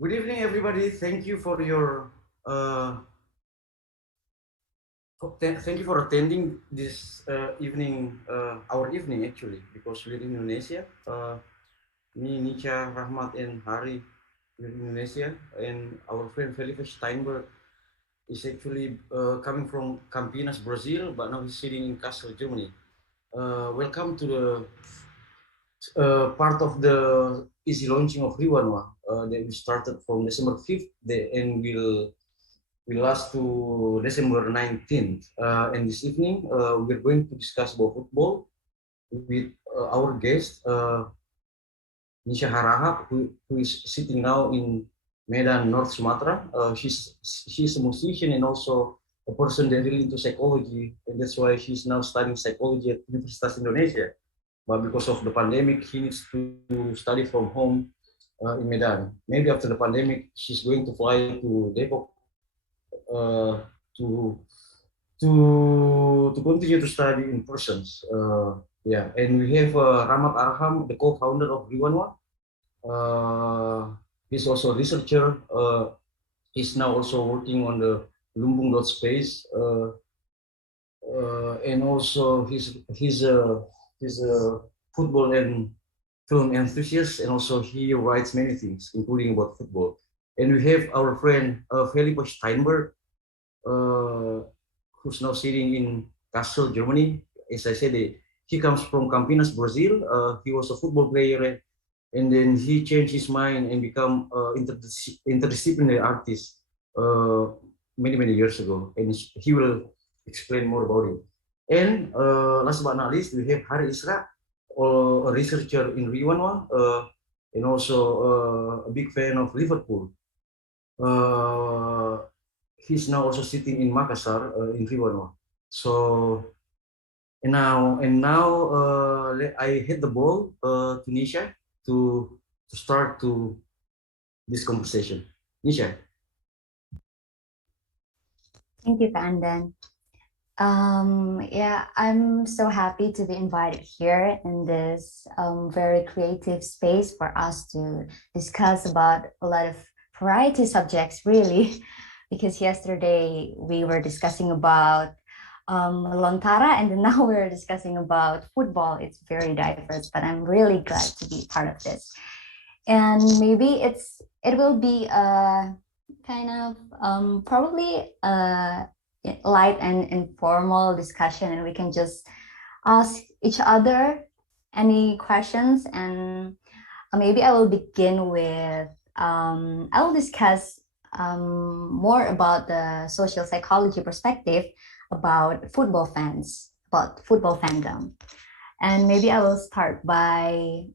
Good evening, everybody. Thank you for your thank you for attending this evening, our evening actually, because we're in Indonesia. Me, Nica, Rahmat, and Hari, we're in Indonesia, and our friend Felipe Steinberg is actually coming from Campinas, Brazil, but now he's sitting in Kassel, Germany. Welcome to the part of the easy launching of Riwanwa that we started from December 5th and will last to December 19th. And this evening, we're going to discuss about football with our guest, Nisha Harahap, who is sitting now in Medan, North Sumatra. She's a musician and also a person that really into psychology, and that's why she's now studying psychology at Universitas Indonesia. But because of the pandemic, he needs to study from home in Medan. Maybe after the pandemic, she's going to fly to Depok uh, to continue to study in persons. Yeah, and we have Rahmat Arham, the co-founder of Riwanwa. He's also a researcher. He's now also working on the Lumbung dot space, and also he's a football and film enthusiast, and also he writes many things, including about football. And we have our friend Felipe Steinberg, uh, who's now sitting in Kassel, Germany. As I said, he comes from Campinas, Brazil. He was a football player, and then he changed his mind and become interdisciplinary artist many years ago. And he will explain more about it. And last but not least, we have Hari Isra, a researcher in Riwanwa, and also a big fan of Liverpool. Uh, he's now also sitting in Makassar in Riwanwa. So and now I hit the ball to Nisha to start to this conversation. Nisha. Thank you, Pandan. Yeah, I'm so happy to be invited here in this very creative space for us to discuss about a lot of variety subjects, really. Because yesterday we were discussing about Lontara, and then now we're discussing about football. It's very diverse, but I'm really glad to be part of this. And maybe it will be a kind of probably a light and informal discussion, and we can just ask each other any questions. And maybe I will begin with I will discuss more about the social psychology perspective about football fans, about football fandom. And maybe I will start by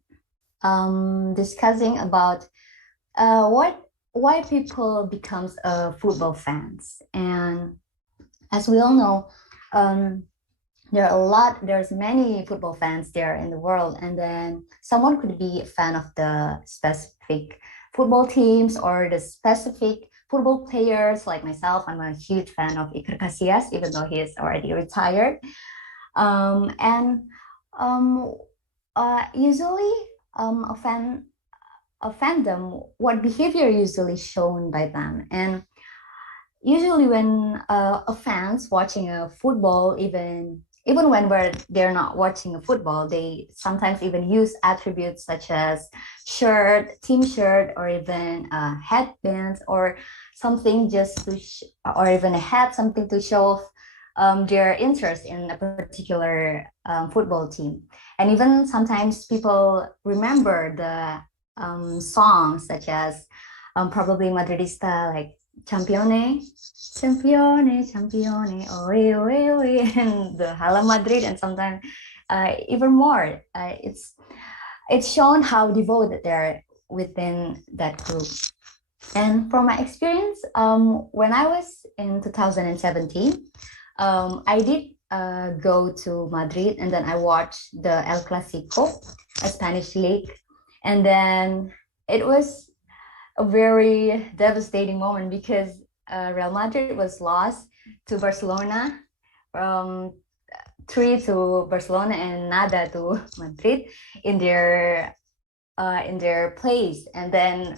discussing about what why people becomes football fans. And as we all know, um, there's many football fans there in the world, and then someone could be a fan of the specific football teams or the specific football players. Like myself, I'm a huge fan of Iker Casillas, even though he is already retired. And usually, a fandom, what behavior usually shown by them. And usually when a fans watching a football, even when they're not watching a football, they sometimes even use attributes such as shirt, team shirt, or even headbands or something just to or even a hat, something to show off their interest in a particular football team. And even sometimes people remember the songs such as probably Madridista, like Campione, Campione, Campione, oe, oe, oe, and the Hala Madrid, and sometimes even more. It's shown how devoted they are within that group. And from my experience, when I was in 2017, I did go to Madrid, and then I watched the El Clasico, a Spanish league. And then it was a very devastating moment because Real Madrid was lost to Barcelona, from 3 to Barcelona and nada to Madrid in their place. And then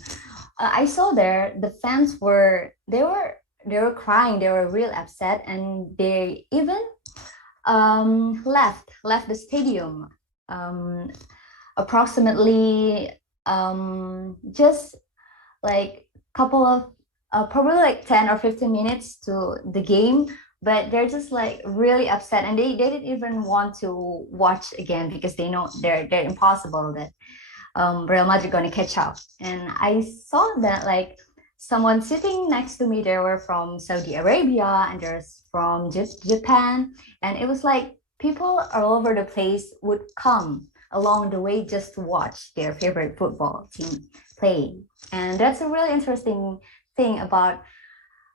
I saw there the fans were they were crying, they were real upset, and they even left the stadium approximately just like couple of probably like 10 or 15 minutes to the game, but they're just like really upset, and they didn't even want to watch again because they know they're impossible that Real Madrid gonna catch up. And I saw that like someone sitting next to me, they were from Saudi Arabia and there's from Japan, and it was like people all over the place would come along the way just to watch their favorite football team play. And that's a really interesting thing about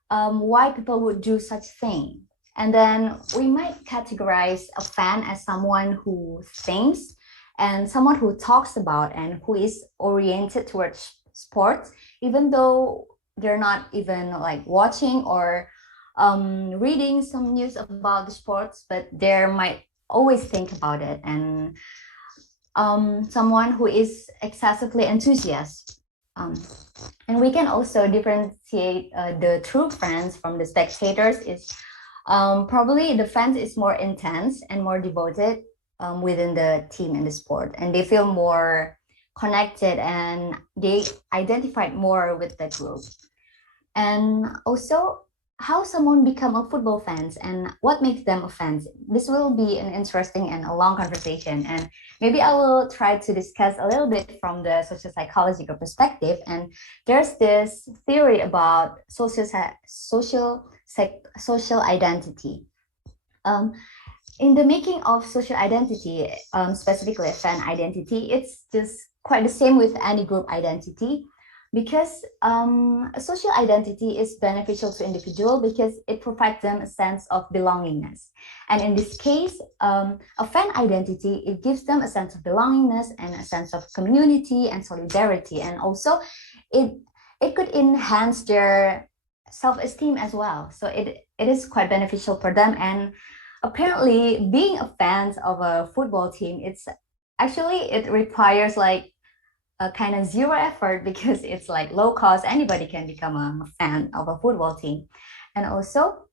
why people would do such thing. And then we might categorize a fan as someone who thinks and someone who talks about and who is oriented towards sports, even though they're not even like watching or reading some news about the sports, but they might always think about it. And someone who is excessively enthusiastic. And we can also differentiate the true fans from the spectators. Is probably the fans is more intense and more devoted within the team and the sport, and they feel more connected and they identified more with the group. And also how someone become a football fans and what makes them a fans. This will be an interesting and a long conversation, and maybe I will try to discuss a little bit from the social psychological perspective. And there's this theory about social identity. In the making of social identity, specifically a fan identity, it's just quite the same with any group identity, because a social identity is beneficial to individual because it provides them a sense of belongingness. And in this case, a fan identity, it gives them a sense of belongingness and a sense of community and solidarity. And also it could enhance their self-esteem as well. So it is quite beneficial for them. And apparently being a fan of a football team, it requires like a kind of zero effort because it's like low cost. Anybody can become a fan of a football team. And also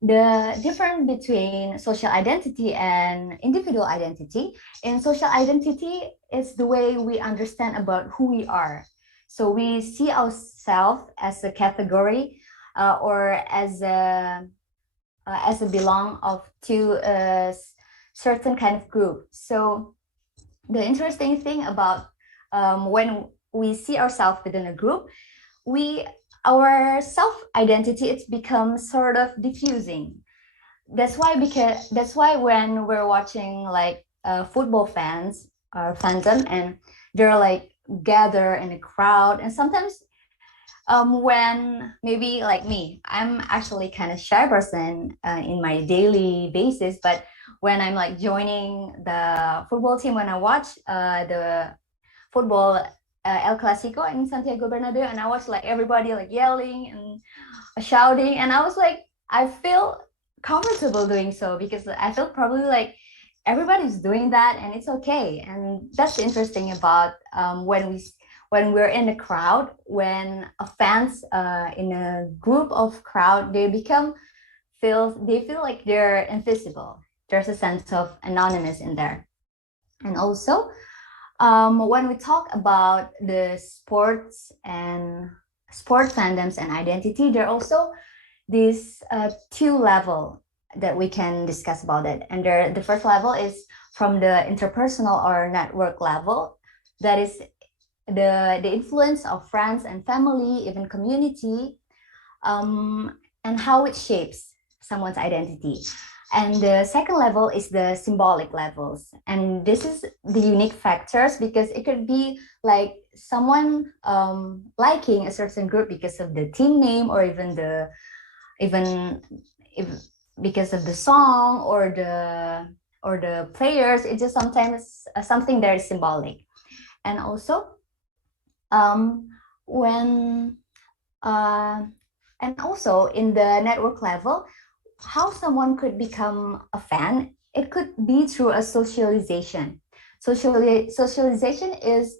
the difference between social identity and individual identity. In social identity, is the way we understand about who we are. So we see ourselves as a category or as a belong of to a certain kind of group. So the interesting thing about when we see ourselves within a group, our self-identity, it's become sort of diffusing. That's why when we're watching like football fans or fandom, and they're like gather in a crowd, and sometimes when maybe like me, I'm actually kind of shy person in my daily basis, but when I'm like joining the football team, when I watch the football El Clasico in Santiago Bernabeu, and I watch like everybody like yelling and shouting, and I was like, I feel comfortable doing so because I feel probably like everybody's doing that and it's okay. And that's interesting about when we're in the crowd, when a fans in a group of crowd, they feel like they're invisible. There's a sense of anonymous in there. And also when we talk about the sports and sport fandoms and identity, there are also these two level that we can discuss about it. And the first level is from the interpersonal or network level. That is the influence of friends and family, even community, and how it shapes someone's identity. And the second level is the symbolic levels. And this is the unique factors because it could be like someone liking a certain group because of the team name, or because of the song or the players. It's just sometimes something that is symbolic. And also and also in the network level, how someone could become a fan, it could be through a socialization. Socialization is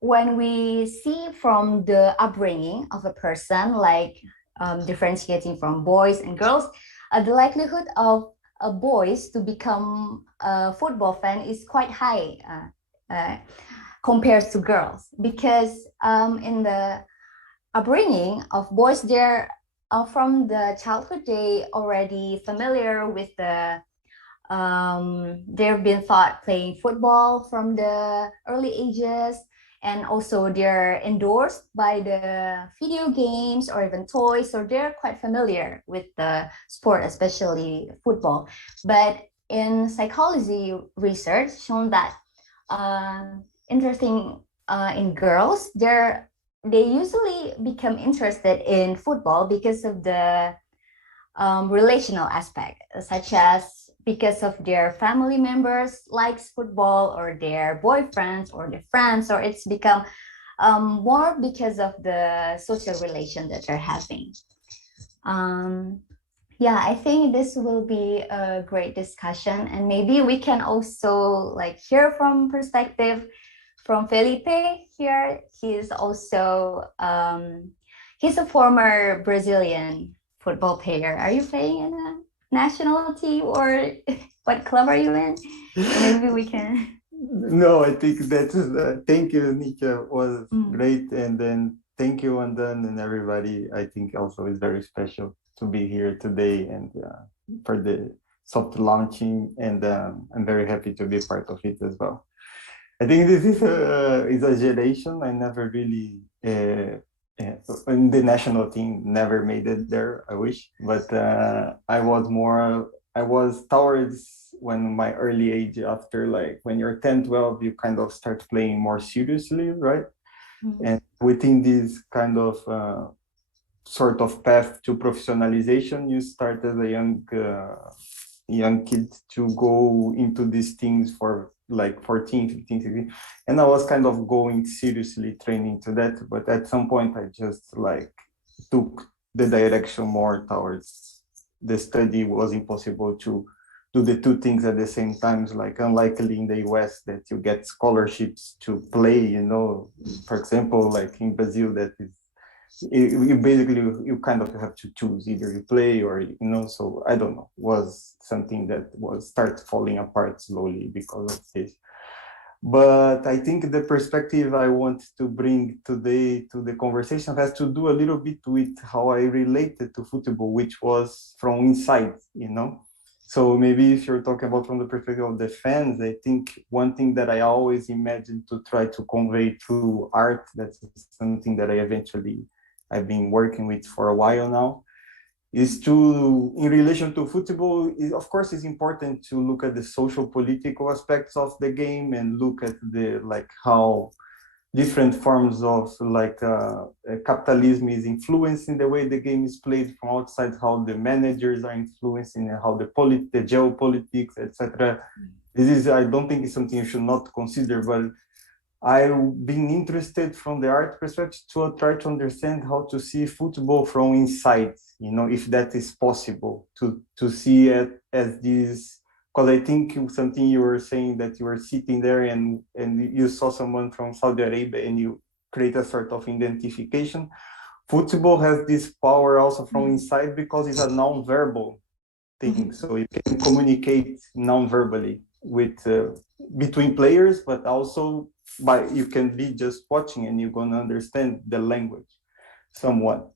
when we see from the upbringing of a person, like differentiating from boys and girls, the likelihood of boys to become a football fan is quite high compared to girls, because in the upbringing of boys, they're from the childhood, they already familiar with they've been taught playing football from the early ages, and also they're endorsed by the video games or even toys, so they're quite familiar with the sport, especially football. But in psychology research shown that interesting in girls, they usually become interested in football because of the relational aspect, such as because of their family members likes football, or their boyfriends or their friends, or it's become more because of the social relation that they're having. Yeah, I think this will be a great discussion, and maybe we can also like hear from perspective from Felipe here. He's also he's a former Brazilian football player. Are you playing in a national team, or what club are you in? Maybe we can. No, I think that's thank you, Nisha, was great, and then thank you, Andan, and everybody. I think also is very special to be here today, and for the soft launching, and I'm very happy to be part of it as well. I think this is a exaggeration. I never really in the national team, never made it there. I wish, but I was towards when my early age, after like when you're 10, 12, you kind of start playing more seriously, right? And within this kind of sort of path to professionalization, you start as a young kid to go into these things for like 14, 15, 16. And I was kind of going seriously training to that. But at some point, I just like took the direction more towards the study. Was impossible to do the two things at the same time, like unlikely in the US that you get scholarships to play, you know, for example, like in Brazil, that is, you basically, you kind of have to choose, either you play or, you know, so I don't know, was something that was start falling apart slowly because of this. But I think the perspective I want to bring today to the conversation has to do a little bit with how I related to football, which was from inside, you know. So maybe if you're talking about from the perspective of the fans, I think one thing that I always imagined to try to convey through art, that's something that I've been working with for a while now, is to, in relation to football, of course, it's important to look at the social political aspects of the game and look at the, like, how different forms of like capitalism is influencing the way the game is played from outside, how the managers are influencing, and how the geopolitics, etc. This is, I don't think it's something you should not consider, but I've been interested from the art perspective to try to understand how to see football from inside, you know, if that is possible, to see it as this. Because I think something you were saying, that you were sitting there and you saw someone from Saudi Arabia and you create a sort of identification. Football has this power also from inside because it's a non-verbal thing. So you can communicate non-verbally with between players, but also you can be just watching and you're going to understand the language somewhat.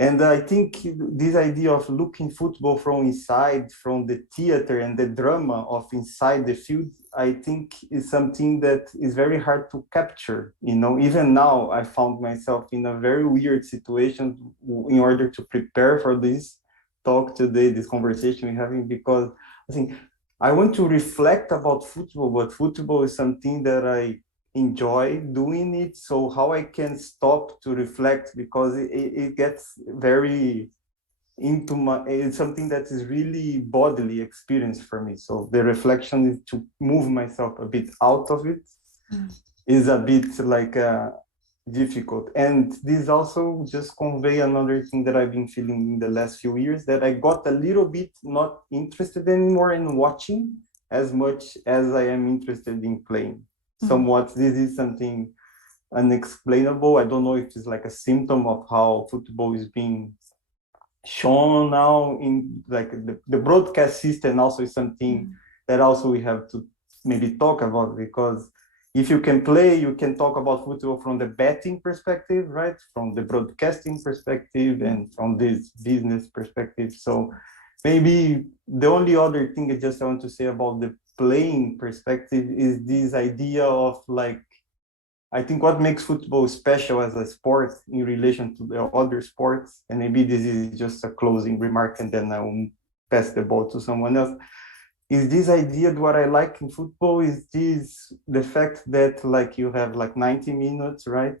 And I think this idea of looking football from inside, from the theater and the drama of inside the field, I think is something that is very hard to capture. You know, even now I found myself in a very weird situation in order to prepare for this talk today, this conversation we're having, because I think I want to reflect about football, but football is something that I enjoy doing it. So how I can stop to reflect, because it gets very into it's something that is really bodily experience for me. So the reflection is to move myself a bit out of it is a bit like difficult. And this also just convey another thing that I've been feeling in the last few years, that I got a little bit not interested anymore in watching as much as I am interested in playing. Somewhat, this is something unexplainable. I don't know if it's like a symptom of how football is being shown now in like the broadcast system also is something that also we have to maybe talk about, because if you can play, you can talk about football from the betting perspective, right? From the broadcasting perspective and from this business perspective. So maybe the only other thing I want to say about the playing perspective is this idea of like, I think what makes football special as a sport in relation to the other sports, and maybe this is just a closing remark and then I will pass the ball to someone else, is this idea that what I like in football is the fact that like you have like 90 minutes, right?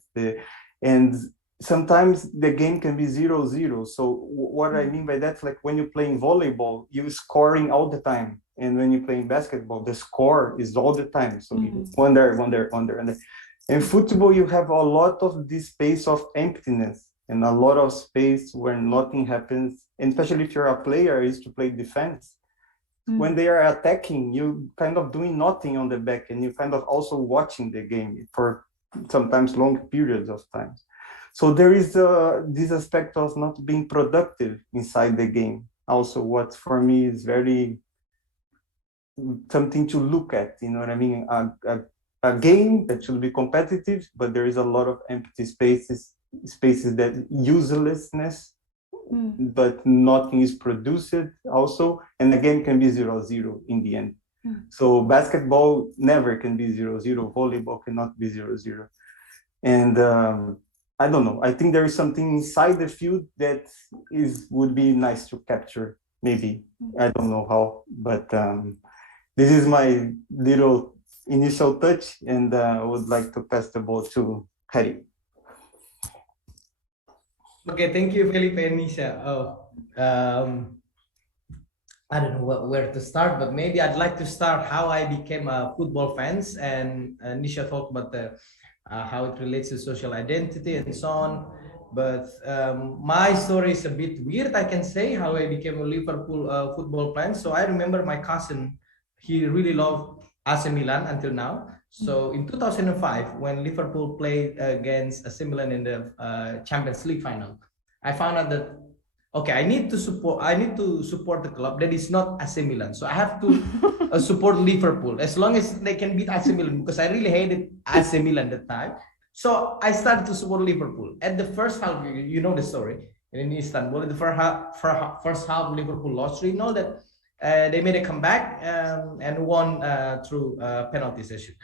And sometimes the game can be 0-0. So what I mean by that, like when you're playing volleyball, you're scoring all the time. And when you're playing basketball, the score is all the time. So you wonder. In football, you have a lot of this space of emptiness and a lot of space where nothing happens. And especially if you're a player, is to play defense. When they are attacking, you kind of doing nothing on the back, and you kind of also watching the game for sometimes long periods of time. So there is this aspect of not being productive inside the game. Also, what for me is very something to look at, you know what I mean? A game that should be competitive, but there is a lot of empty spaces that uselessness, but nothing is produced also, and the game can be 0-0 in the end. So basketball never can be 0-0, volleyball cannot be 0-0. And I don't know, I think there is something inside the field that would be nice to capture, maybe. I don't know how, but this is my little initial touch, and I would like to pass the ball to Harry. Okay, thank you, Felipe and Nisha. I don't know where to start, but maybe I'd like to start how I became a football fan, and Nisha talked about how it relates to social identity and so on. But my story is a bit weird, I can say, how I became a Liverpool football fan. So I remember my cousin, he really loved AC Milan until now. So in 2005, when Liverpool played against AC Milan in the Champions League final, I found out that okay, I need to support the club that is not AC Milan. So I have to support Liverpool as long as they can beat AC Milan, because I really hated AC Milan at the time. So I started to support Liverpool. At the first half, you know the story. In Istanbul, in the first half, Liverpool lost 3-0. That they made a comeback and won through penalty session.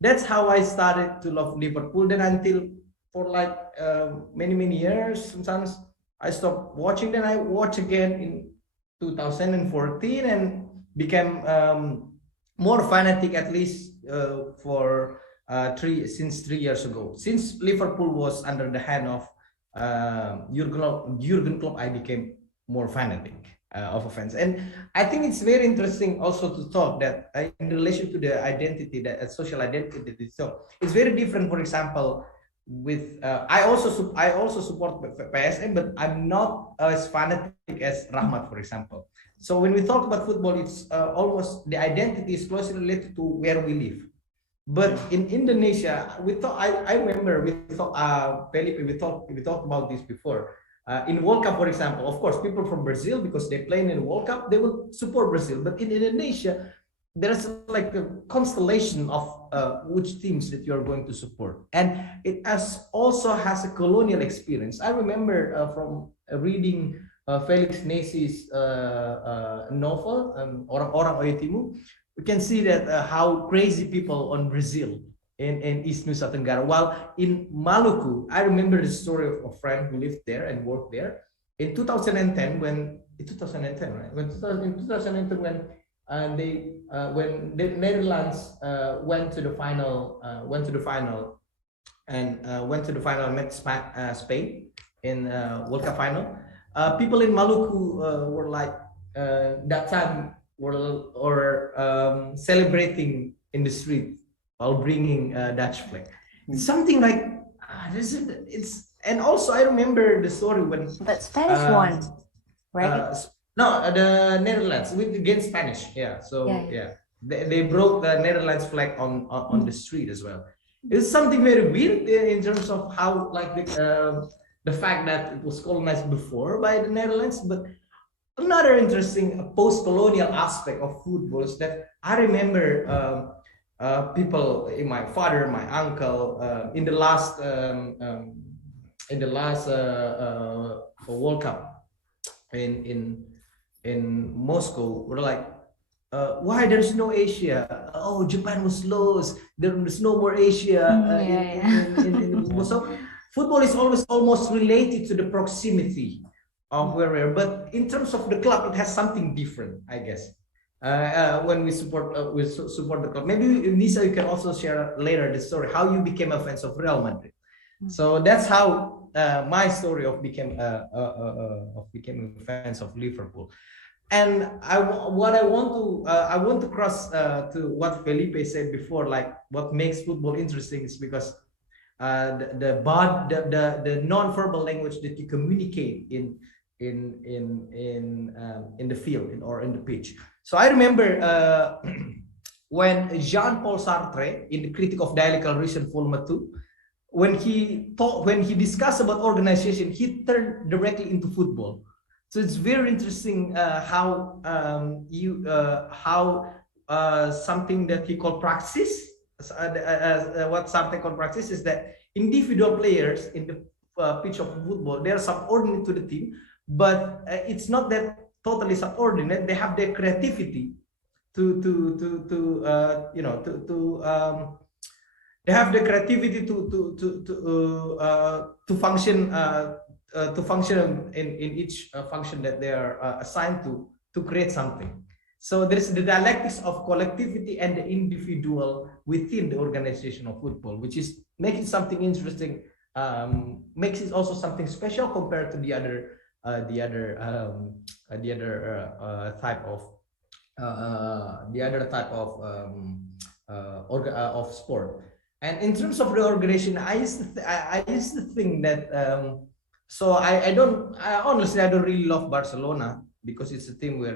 That's how I started to love Liverpool. Then until for like many years, sometimes I stopped watching. Then I watched again in 2014 and became more fanatic, at least for 3 years ago. Since Liverpool was under the hand of Jurgen Klopp, I became more fanatic of a fans. And I think it's very interesting also to talk that in relation to the identity, that social identity, so it's very different. For example, with I also support PSM, but I'm not as fanatic as Rahmat, for example. So when we talk about football, it's almost the identity is closely related to where we live. But in Indonesia, I remember Felipe, we talked about this before. In World Cup, for example, of course, people from Brazil, because they play in the World Cup, they will support Brazil. But in Indonesia, there's like a constellation of which teams that you're going to support. And it also has a colonial experience. I remember from reading Felix Nasi's novel, Orang-Orang Oyetimu, we can see that how crazy people on Brazil in East Nusa Tenggara. While in Maluku, I remember the story of a friend who lived there and worked there. In 2010, when in 2010, right? When the Netherlands went to the final and met Spain in World Cup final. People in Maluku were like that time were celebrating in the street while bringing Dutch flag. It's something like and also I remember the story when But Spanish won, right? No, the Netherlands against Spanish. Yeah, so yeah. They broke the Netherlands flag on the street as well. It's something very weird in terms of how, like, the fact that it was colonized before by the Netherlands. But another interesting post-colonial aspect of football is that I remember people, my father, my uncle, in the last World Cup in Moscow, were like, why there's no Asia? Oh, Japan was lost. There's no more Asia. So football is always almost related to the proximity of where we are. But in terms of the club, it has something different, I guess. When we support the club. Maybe Nisa, you can also share later the story how you became a fan of Real Madrid. So that's how my story of becoming fans of Liverpool. And I want to cross to what Felipe said before, like what makes football interesting is because the non-verbal language that you communicate in the field or in the pitch. So I remember when Jean-Paul Sartre, in the Critique of Dialectical Reason, Volume 2, when he discussed about organization, he turned directly into football. So it's very interesting how something that he called praxis, what Sartre called praxis, is that individual players in the pitch of football, they are subordinate to the team, but it's not that totally subordinate. They have their creativity they have the creativity to function. To function in each function that they are assigned to create something. So there's the dialectics of collectivity and the individual within the organization of football, which is making something interesting, makes it also something special compared to the other type of sport. And in terms of the organization, I used to think that. So I honestly don't really love Barcelona because it's a team where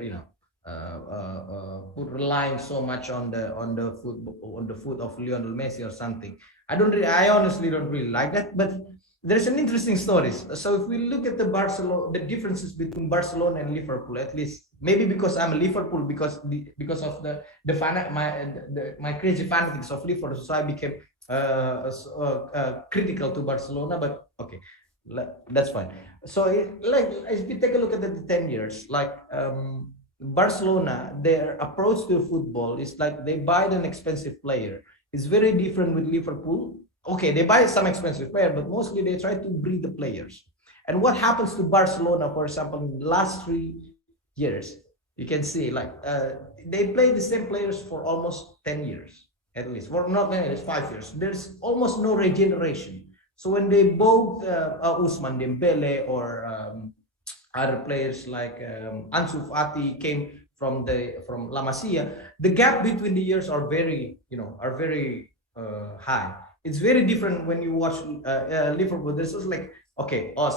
relying so much on the foot of Lionel Messi or something. I honestly don't really like that. But there's an interesting story. So if we look at the differences between Barcelona and Liverpool, at least maybe because I'm a Liverpool because of my crazy fanatics of Liverpool, so I became critical to Barcelona. But okay. That's fine. So if we take a look at the 10 years, like Barcelona, their approach to football is like they buy an expensive player. It's very different with Liverpool. Okay, they buy some expensive player, but mostly they try to breed the players. And what happens to Barcelona, for example, in the last 3 years, you can see like they play the same players for almost 10 years, at least. For not 10 years, 5 years. There's almost no regeneration. So when they bought Ousmane Dembele or other players like Ansu Fati came from La Masia, the gap between the years are very high. It's very different when you watch Liverpool. This is like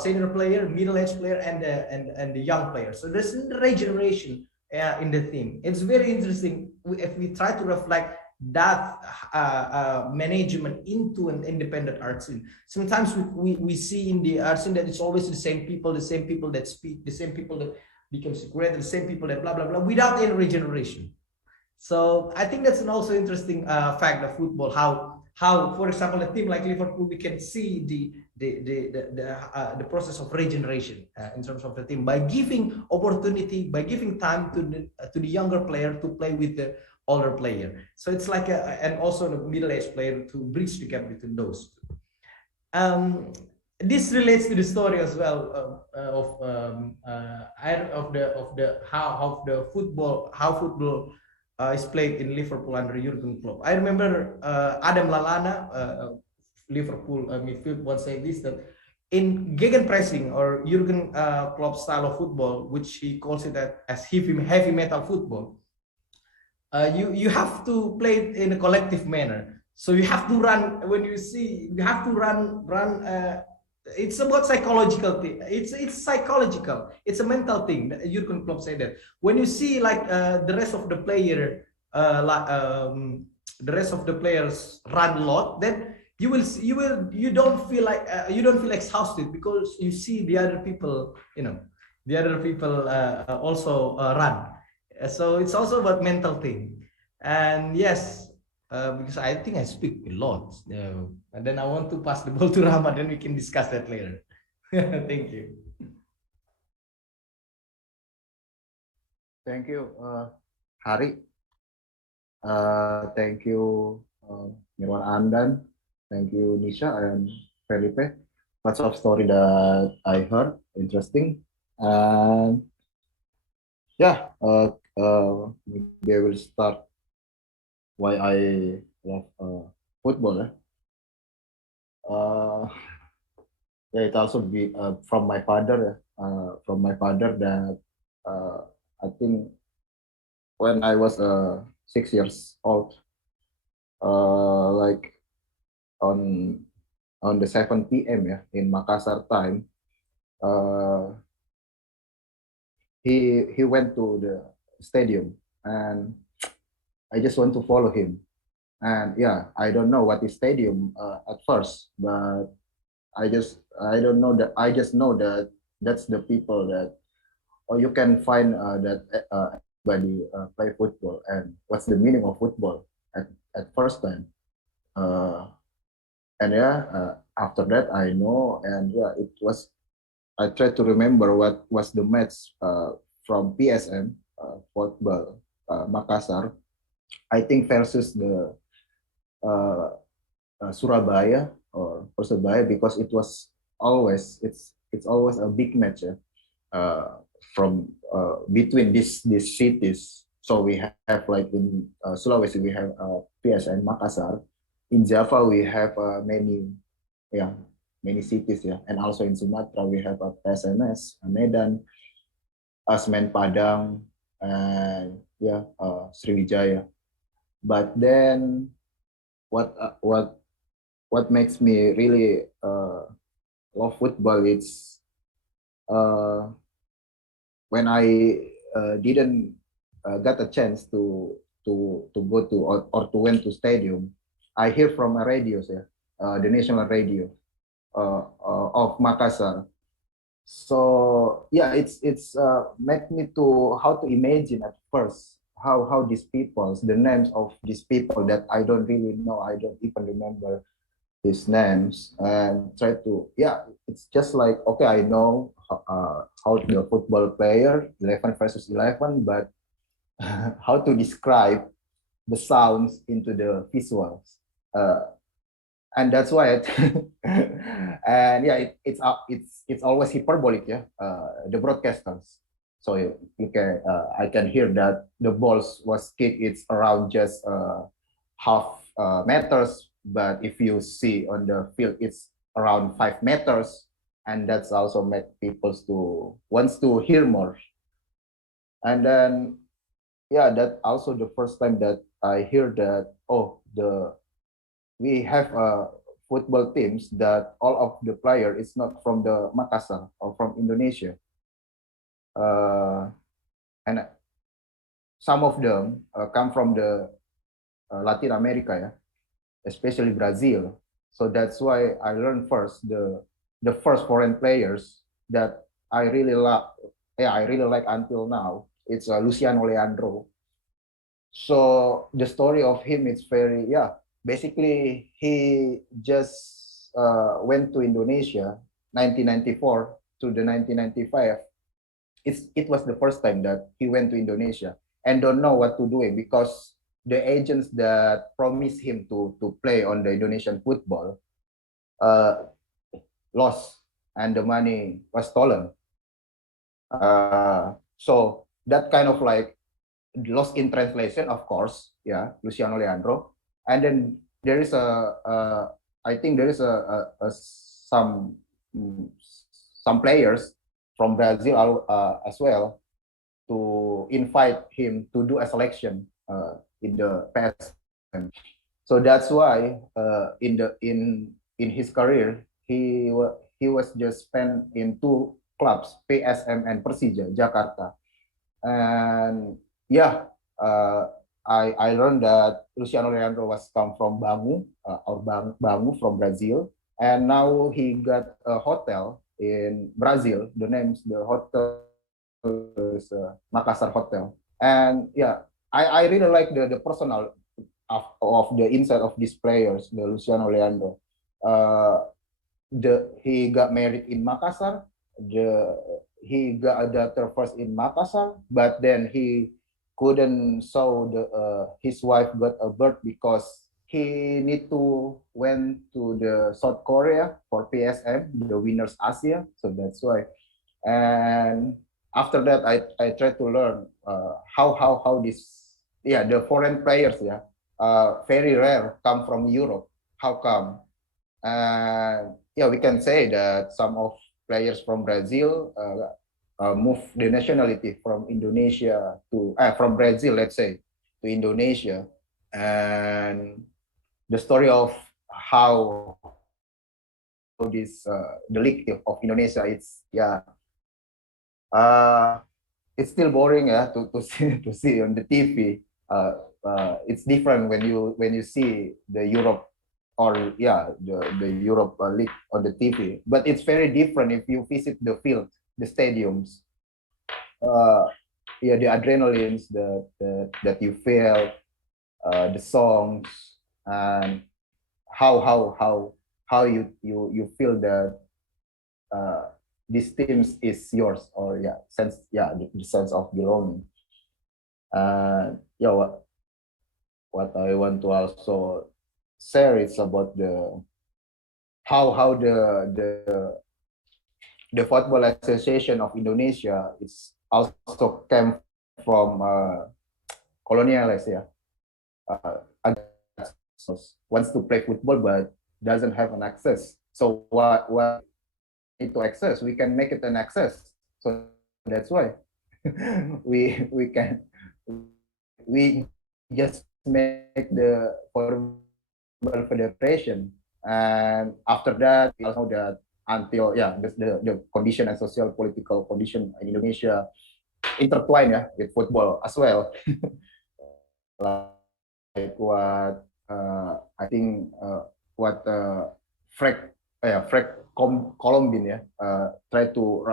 senior player, middle-aged player, and the young player. So there's a regeneration in the team. It's very interesting if we try to reflect that management into an independent art scene. Sometimes we see in the art scene that it's always the same people that speak, the same people that become creative, the same people that blah blah blah, without any regeneration. So I think that's an also interesting fact of football. How, for example, a team like Liverpool, we can see the process of regeneration in terms of the team by giving opportunity, by giving time to the younger player to play with the older player. So it's like and also the middle-aged player to bridge the gap between those two. This relates to the story as well how football is played in Liverpool under Jurgen Klopp. I remember Adam Lallana, Liverpool midfield, once said this, that in gegenpressing or Jurgen Klopp style of football, which he calls it as heavy metal football, you have to play it in a collective manner. So you have to run it's about psychological thing. It's psychological. It's a mental thing. Jurgen Klopp said that when you see like the rest of the players run a lot, then you don't feel like you don't feel exhausted because you see the other people, the other people also run. So it's also about mental thing. And yes, because I think I speak a lot, and then I want to pass the ball to Rama, then we can discuss that later. Thank you. Thank you, Hari. Thank you, Nirwan Andan. Thank you, Nisha and Felipe. Lots of story that I heard, interesting. And yeah, maybe I will start why I love football. Yeah, it also be from my father. From my father that I think when I was 6 years old, like on the 7 p.m. yeah, in Makassar time, uh, he went to the stadium and I just want to follow him. And yeah, I don't know what is stadium at first, but I don't know that. I just know that that's the people that, or you can find that everybody play football and what's the meaning of football at first time. Uh, and yeah, after that I know, and yeah, it was. I try to remember what was the match from PSM football Makassar. I think versus the uh, Surabaya or Persebaya, because it was always it's always a big match from between these cities. So we have like in Sulawesi we have PSN Makassar. In Java we have many, yeah, many cities, yeah, and also in Sumatra we have PSMS Medan, Asmen Padang, and yeah, Sriwijaya. But then what uh, what what makes me really love football is uh, when I didn't got a chance to go to, or to went to stadium. I hear from a radio, yeah, the national radio of Makassar. So yeah, it's make me to how to imagine at first how these peoples, the names of these people that I don't really know, I don't even remember his names, and try to, yeah, it's just like, okay, I know how the football player 11 versus 11, but how to describe the sounds into the visuals, and that's why and yeah, it's always hyperbolic, yeah, the broadcasters. So you can I can hear that the balls was kicked, it's around just half meters, but if you see on the field it's around 5 meters, and that's also make people to wants to hear more. And then yeah, that also the first time that I hear that, oh, the we have football teams that all of the player is not from the Makassar or from Indonesia, and some of them come from the Latin America, yeah, especially Brazil. So that's why I learned first the first foreign players that I really love. Yeah, I really like until now. It's Luciano Leandro. So the story of him is very, yeah. Basically, he just went to Indonesia 1994 to the 1995. It was the first time that he went to Indonesia and don't know what to do because the agents that promised him to play on the Indonesian football uh, lost, and the money was stolen. So that kind of like lost in translation, of course, yeah, Luciano Leandro. And then there is I think there is some players from Brazil as well to invite him to do a selection in the past. So that's why in his career he was just spent in two clubs, PSM and Persija Jakarta. And yeah, I learned that Luciano Leandro was come from Bangu from Brazil, and now he got a hotel in Brazil. The hotel is Makassar Hotel, and yeah, I really like the personal of the inside of these players, the Luciano Leandro. He got married in Makassar. He got a daughter first in Makassar, but then he couldn't saw his wife got a birth because he need to went to the South Korea for PSM, the Winners Asia. So that's why. And after that, I tried to learn how this the foreign players very rare come from Europe. How come? And yeah, we can say that some of players from Brazil move the nationality from Indonesia to from Brazil, let's say, to Indonesia. And the story of how this the league of Indonesia, it's still boring to see on the TV. It's different when you see the Europe or the Europe league on the TV, but it's very different if you visit the field, the stadiums. The adrenalines that you feel, the songs, and how you feel that this team is yours, or the sense of belonging. What I want to also share is about the how the Football Association of Indonesia is also came from colonialists, wants to play football but doesn't have an access. So what need to access? We can make it an access. So that's why we just make the Football Federation, and after that we know that until the condition and social political condition in Indonesia intertwine with football as well. Like what I think what Frank Colombin tried to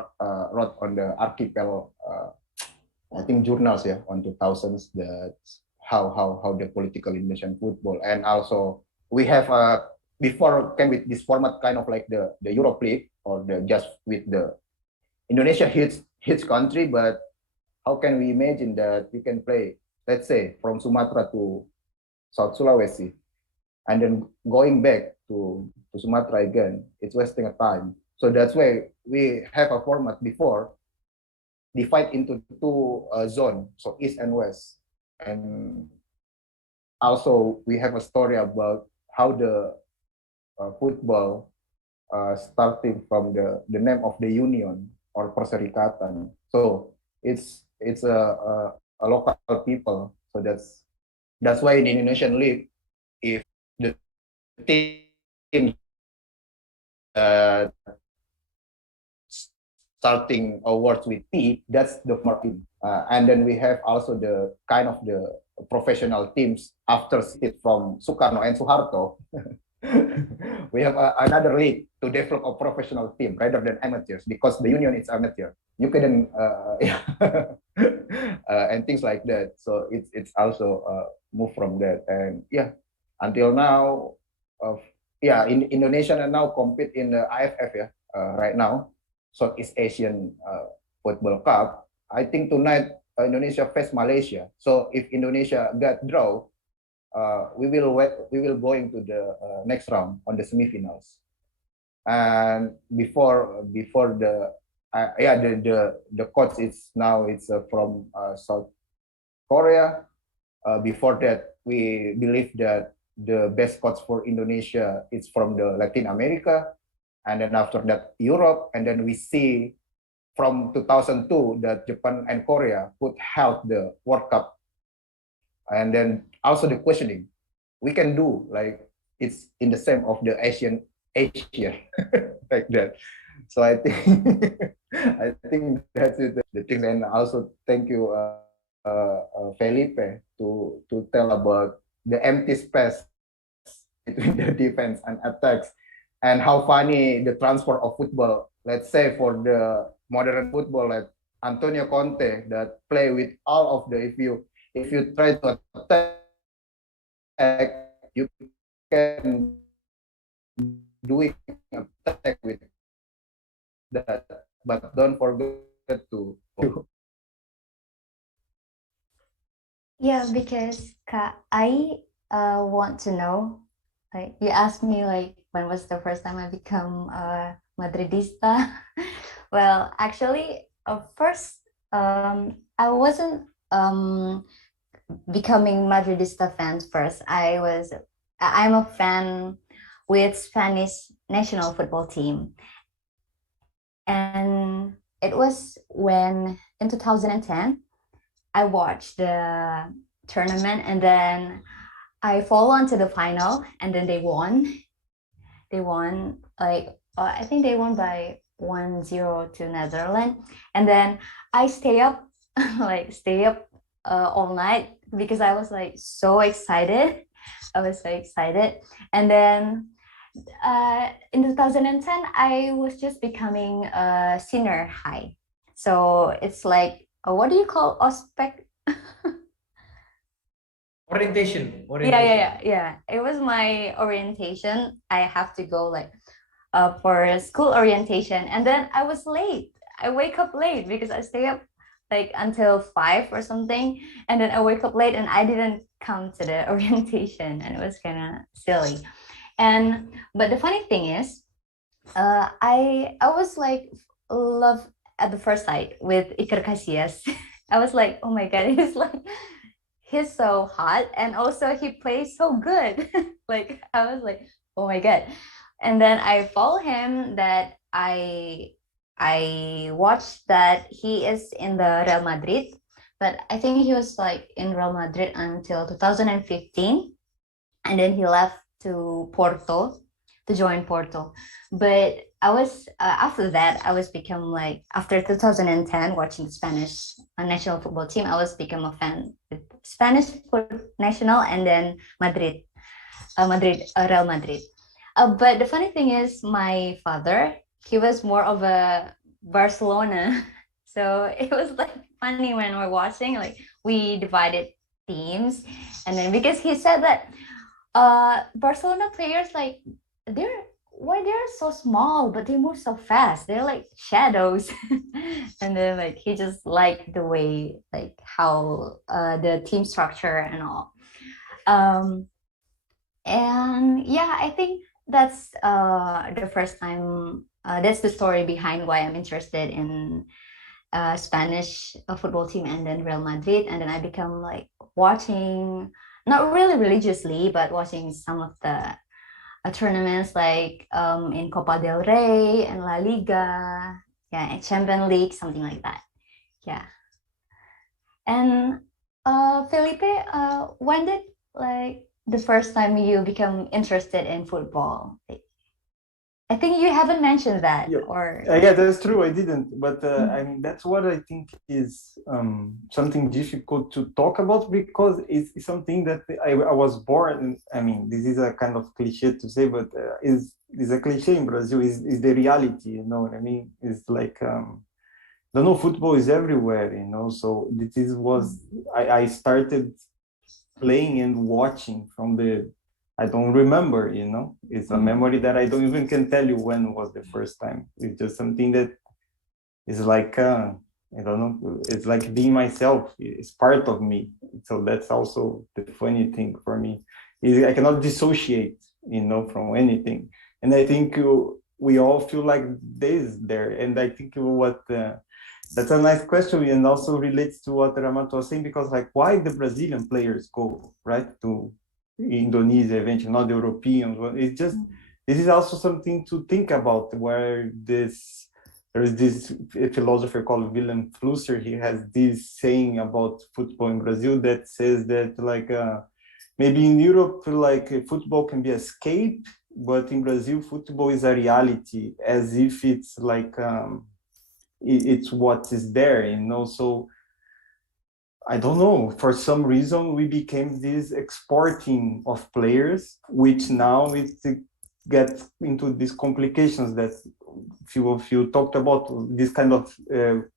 wrote on the archipel I think journals on 2000s, that how the political Indonesian football. And also we have before came with this format kind of like the Europe League, or the just with the Indonesia huge country, but how can we imagine that we can play, let's say, from Sumatra to South Sulawesi, and then going back to Sumatra again? It's wasting a time. So that's why we have a format before, divide into two zones, so east and west. And also we have a story about how the football starting from the name of the union or perserikatan. So it's a local people. So that's why in the Indonesian League, if the team starting awards with P, that's the former team. And then we have also the kind of the professional teams after it from Sukarno and Suharto. We have another league to develop a professional team rather than amateurs, because the union is amateur. You couldn't and things like that. So it's also move from that. And until now, in Indonesia and now compete in the IFF right now, Southeast Asian Football Cup. I think tonight Indonesia face Malaysia. So if Indonesia got draw, we will go into the next round on the semifinals. And before the coach is now from South Korea. Before that, we believe that the best coach for Indonesia is from the Latin America, and then after that Europe, and then we see from 2002 that Japan and Korea could help the World Cup. And then also the questioning, we can do like it's in the same of the Asia like that. So I think I think that's it, the things. And also thank you Felipe to tell about the empty space between the defense and attacks, and how funny the transfer of football. Let's say for the modern football, like Antonio Conte, that play with all of the. If you try to attack, you can doing attack with that, but don't forget to. Yeah, because I want to know, like you asked me like when was the first time I become a Madridista? Well, actually, first I wasn't becoming Madridista fans first. I'm a fan with Spanish national football team, and it was when in 2010 I watched the tournament, and then I followed on to the final, and then they won. They won like I think they won by 1-0 to Netherlands, and then I stay up stay up all night because I was like so excited. I was so excited, and then in 2010 I was just becoming a senior high, so it's like what do you call ospec? Orientation. Yeah. It was my orientation. I have to go like for school orientation, and then I was late. I wake up late because I stay up like until 5 or something, and then I wake up late and I didn't come to the orientation, and it was kind of silly. And but the funny thing is, I was like love at the first sight with Iker Casillas. I was like, oh my god, he's so hot, and also he plays so good. Like I was like, oh my god. And then I follow him that I watched that he is in the Real Madrid, but I think he was like in Real Madrid until 2015, and then he left to Porto to join Porto. But I was after that I was become like after 2010 watching the Spanish national football team. I was become a fan with Spanish national, and then Real Madrid. But the funny thing is, my father, he was more of a Barcelona, so it was like funny when we're watching. Like we divided teams, and then because he said that Barcelona players like they're so small, but they move so fast. They're like shadows. And then like he just liked the way like how the team structure and all. And yeah, I think that's the first time. That's the story behind why I'm interested in Spanish football team and then Real Madrid, and then I become like watching, not really religiously, but watching some of the tournaments like in Copa del Rey and La Liga, yeah, and Champions League, something like that. Yeah. And Felipe, when did like the first time you become interested in football? I think you haven't mentioned that. Yeah. Or Yeah, that's true. I didn't, but I mean that's what I think is something difficult to talk about, because it's something that I was born. I mean, this is a kind of cliche to say, but is a cliche in Brazil. Is the reality? You know what I mean? It's like don't know. Football is everywhere. You know, so this was I started playing and watching from the. I don't remember, you know. It's a memory that I don't even can tell you when was the first time. It's just something that is like I don't know. It's like being myself. It's part of me. So that's also the funny thing for me. I cannot dissociate, you know, from anything. And I think we all feel like this there. And I think that's a nice question, and also relates to what Ramato was saying, because like why the Brazilian players go right to Indonesia eventually, not the Europeans. It's just this is also something to think about. Where there is this philosopher called Willem Flusser. He has this saying about football in Brazil that says that like maybe in Europe like football can be escape, but in Brazil football is a reality, as if it's like it's what is there, you know. So I don't know, for some reason we became this exporting of players, which now it gets into these complications that if you talked about this kind of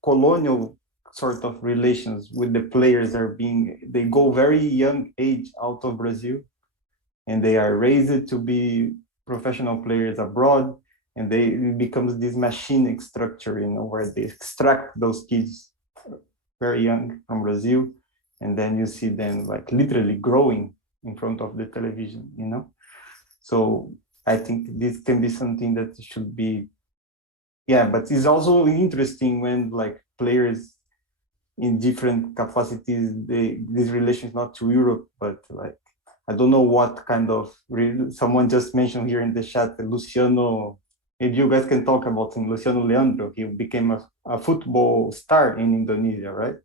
colonial sort of relations with the players they go very young age out of Brazil and they are raised to be professional players abroad, and it becomes this machine structure, where they extract those kids very young from Brazil, and then you see them like literally growing in front of the television, So I think this can be something that should be, yeah, but it's also interesting when like players in different capacities, this relation is not to Europe, but like, I don't know what kind of, someone just mentioned here in the chat, Luciano, maybe you guys can talk about him, Luciano Leandro. He became a football star in Indonesia, right?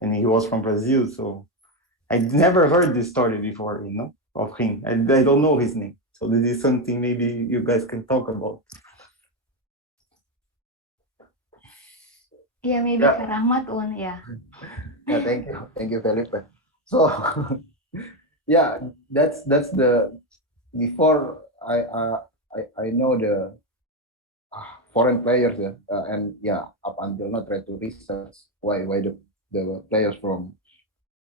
And he was from Brazil, so I never heard this story before, of him. I don't know his name. So this is something maybe you guys can talk about. Yeah, maybe Yeah. Kak Rahmat one, yeah. Yeah, thank you, Felipe. So, yeah, that's the before I know the foreign players, and yeah, up until now try to research why the players from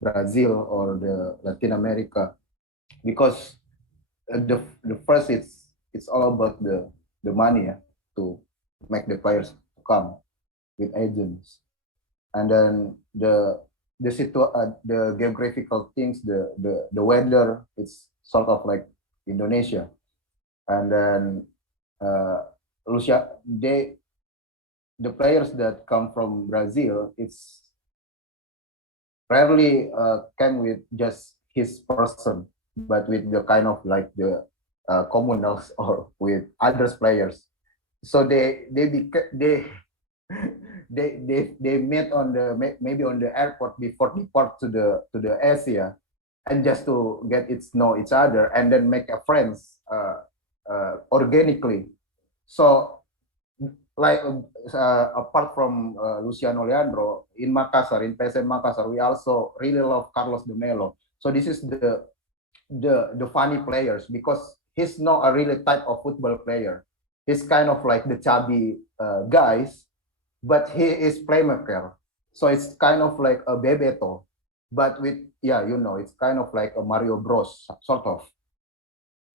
Brazil or the Latin America, because the first it's all about the money, to make the players to come with agents, and then the geographical things, the weather, it's sort of like Indonesia, and then Lucia, the players that come from Brazil, it's rarely came with just his person, but with the kind of like the communals or with others players. So they met on maybe on the airport before depart to the Asia, and just to get know each other and then make a friends organically. So like apart from Luciano Leandro in Makassar, in PSM Makassar, we also really love Carlos de Melo. So this is the funny players, because he's not a really type of football player. He's kind of like the chubby guys, but he is playmaker. So it's kind of like a Bebeto, but with, yeah, it's kind of like a Mario Bros sort of.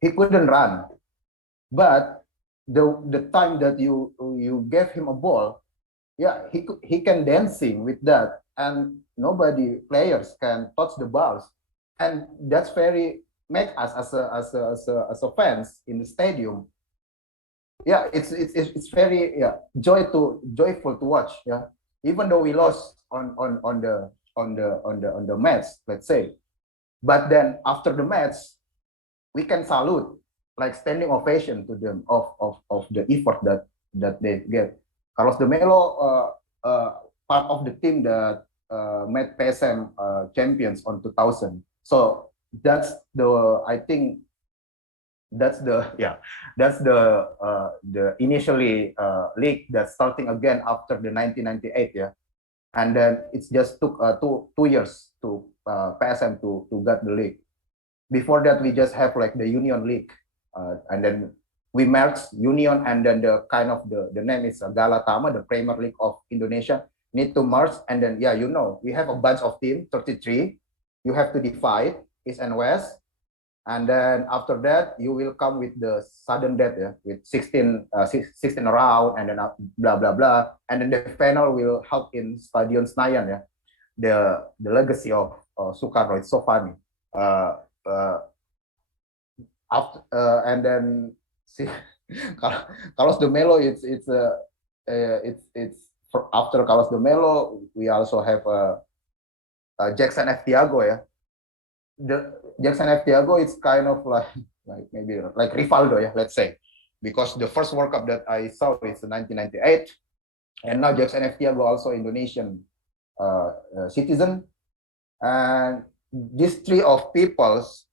He couldn't run, but the time that you gave him a ball, yeah, he can dancing with that, and nobody players can touch the balls, and that's very make us as a fans in the stadium. Yeah, it's very, yeah, joyful to watch. Yeah, even though we lost on the match, let's say, but then after the match, we can salute, like standing ovation to them of the effort that they get. Carlos de Melo, part of the team that made PSM champions on 2000. So that's I think that's the initially league that's starting again after the 1998. Yeah, and then it just took two years to PSM to get the league. Before that, we just have like the Union League, and then we merged Union, and then the kind of the name is Galatama, the Premier League of Indonesia. Need to merge, and then, yeah, we have a bunch of teams, 33. You have to divide East and West, and then after that you will come with the sudden death, yeah, with 16 round, and then blah blah blah, and then the final will help in Stadion Senayan, yeah, the legacy of Sukur. It's so funny. After and then see, Carlos de Melo, it's after Carlos de Melo, we also have Jackson F. Thiago, yeah. The Jackson F. Thiago, it's kind of like maybe like Rivaldo, yeah, let's say, because the first World Cup that I saw is 1998, and now Jackson F. Thiago also Indonesian citizen, and these three of peoples,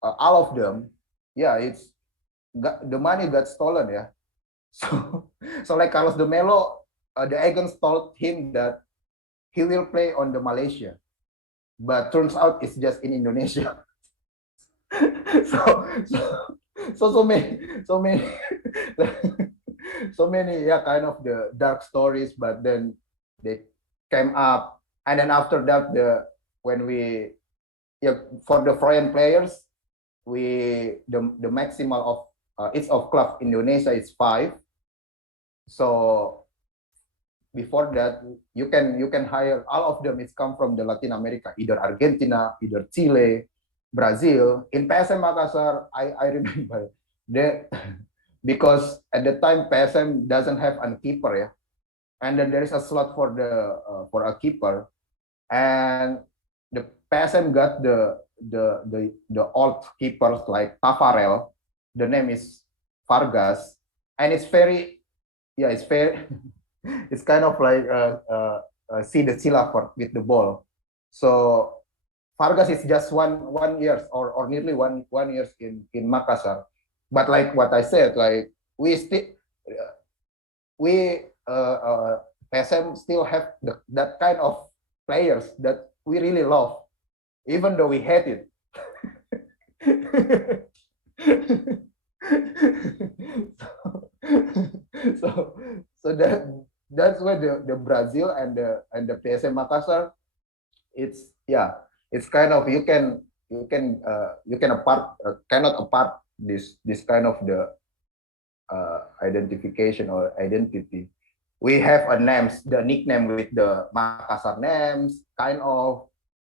all of them, yeah, the money got stolen, yeah. So like Carlos de Melo, the agents told him that he will play on the Malaysia, but turns out it's just in Indonesia. so, so so many so many, yeah, kind of the dark stories, but then they came up, and then after that, when we, yeah, for the foreign players, the maximal of each of club Indonesia is 5. So before that, you can hire all of them. It's come from the Latin America, either Argentina, either Chile, Brazil. In PSM Makassar, I remember that because at the time PSM doesn't have a keeper, yeah, and then there is a slot for a keeper, and the PSM got the old keepers like Tafarel. The name is Vargas, and it's very, yeah, it's very it's kind of like see the Sila with the ball. So Vargas is just one years or nearly one years in Makassar. But like what I said, like we still we PSM still have that kind of players that we really love, even though we hate it. so so that's why the Brazil and the PSM Makassar, it's, yeah, it's kind of you can cannot apart this kind of the identification or identity. We have a names, the nickname with the Makassar names, kind of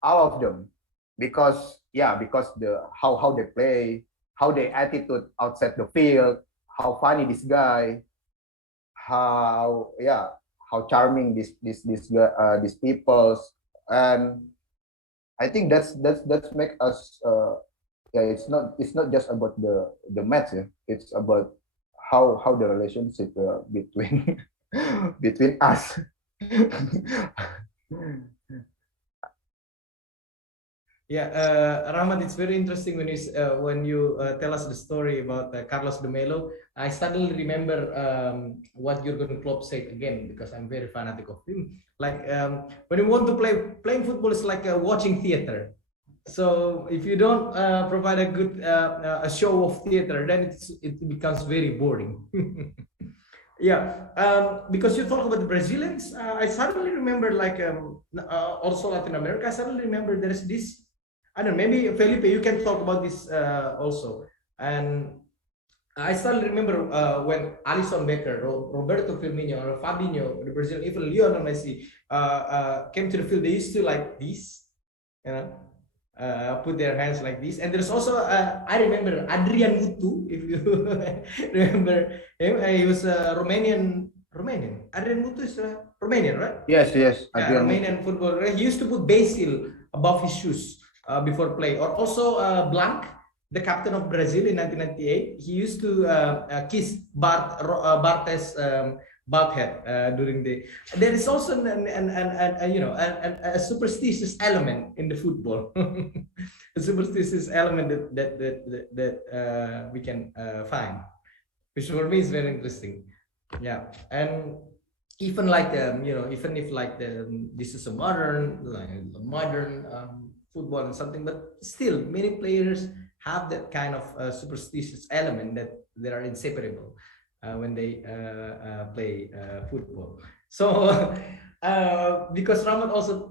all of them, because, yeah, because the how they play, how their attitude outside the field, how funny this guy, how, yeah, how charming these peoples. And I think that's make us, yeah, it's not just about the match, yeah. It's about how the relationship between between us. Yeah, Rahmat, it's very interesting when you tell us the story about Carlos de Melo. I suddenly remember what Jurgen Klopp said again, because I'm very fanatic of him. Like when you want to playing football is like watching theater. So if you don't provide a good a show of theater, then it becomes very boring. Yeah, because you talk about the Brazilians, I suddenly remember like also Latin America. I suddenly remember there's this. I don't know, maybe Felipe, you can talk about this also. And I still remember when Alisson Becker, Roberto Firmino, or Fabinho, the Brazilian, even Lionel Messi came to the field. They used to like this, you know, put their hands like this. And there's also I remember Adrian Mutu, if you remember him. He was a Romanian. Adrian Mutu is Romanian, right? Yes. Yeah, Romanian footballer. He used to put basil above his shoes before play. Or also Blanc, the captain of Brazil in 1998. He used to kiss Bartes' bald head during the. There is also a superstitious element in the football. A superstitious element that we can find, which for me is very interesting. Yeah, and even like even if like this is a modern football and something, but still many players have that kind of superstitious element that they are inseparable when they play football. So because Rahmat also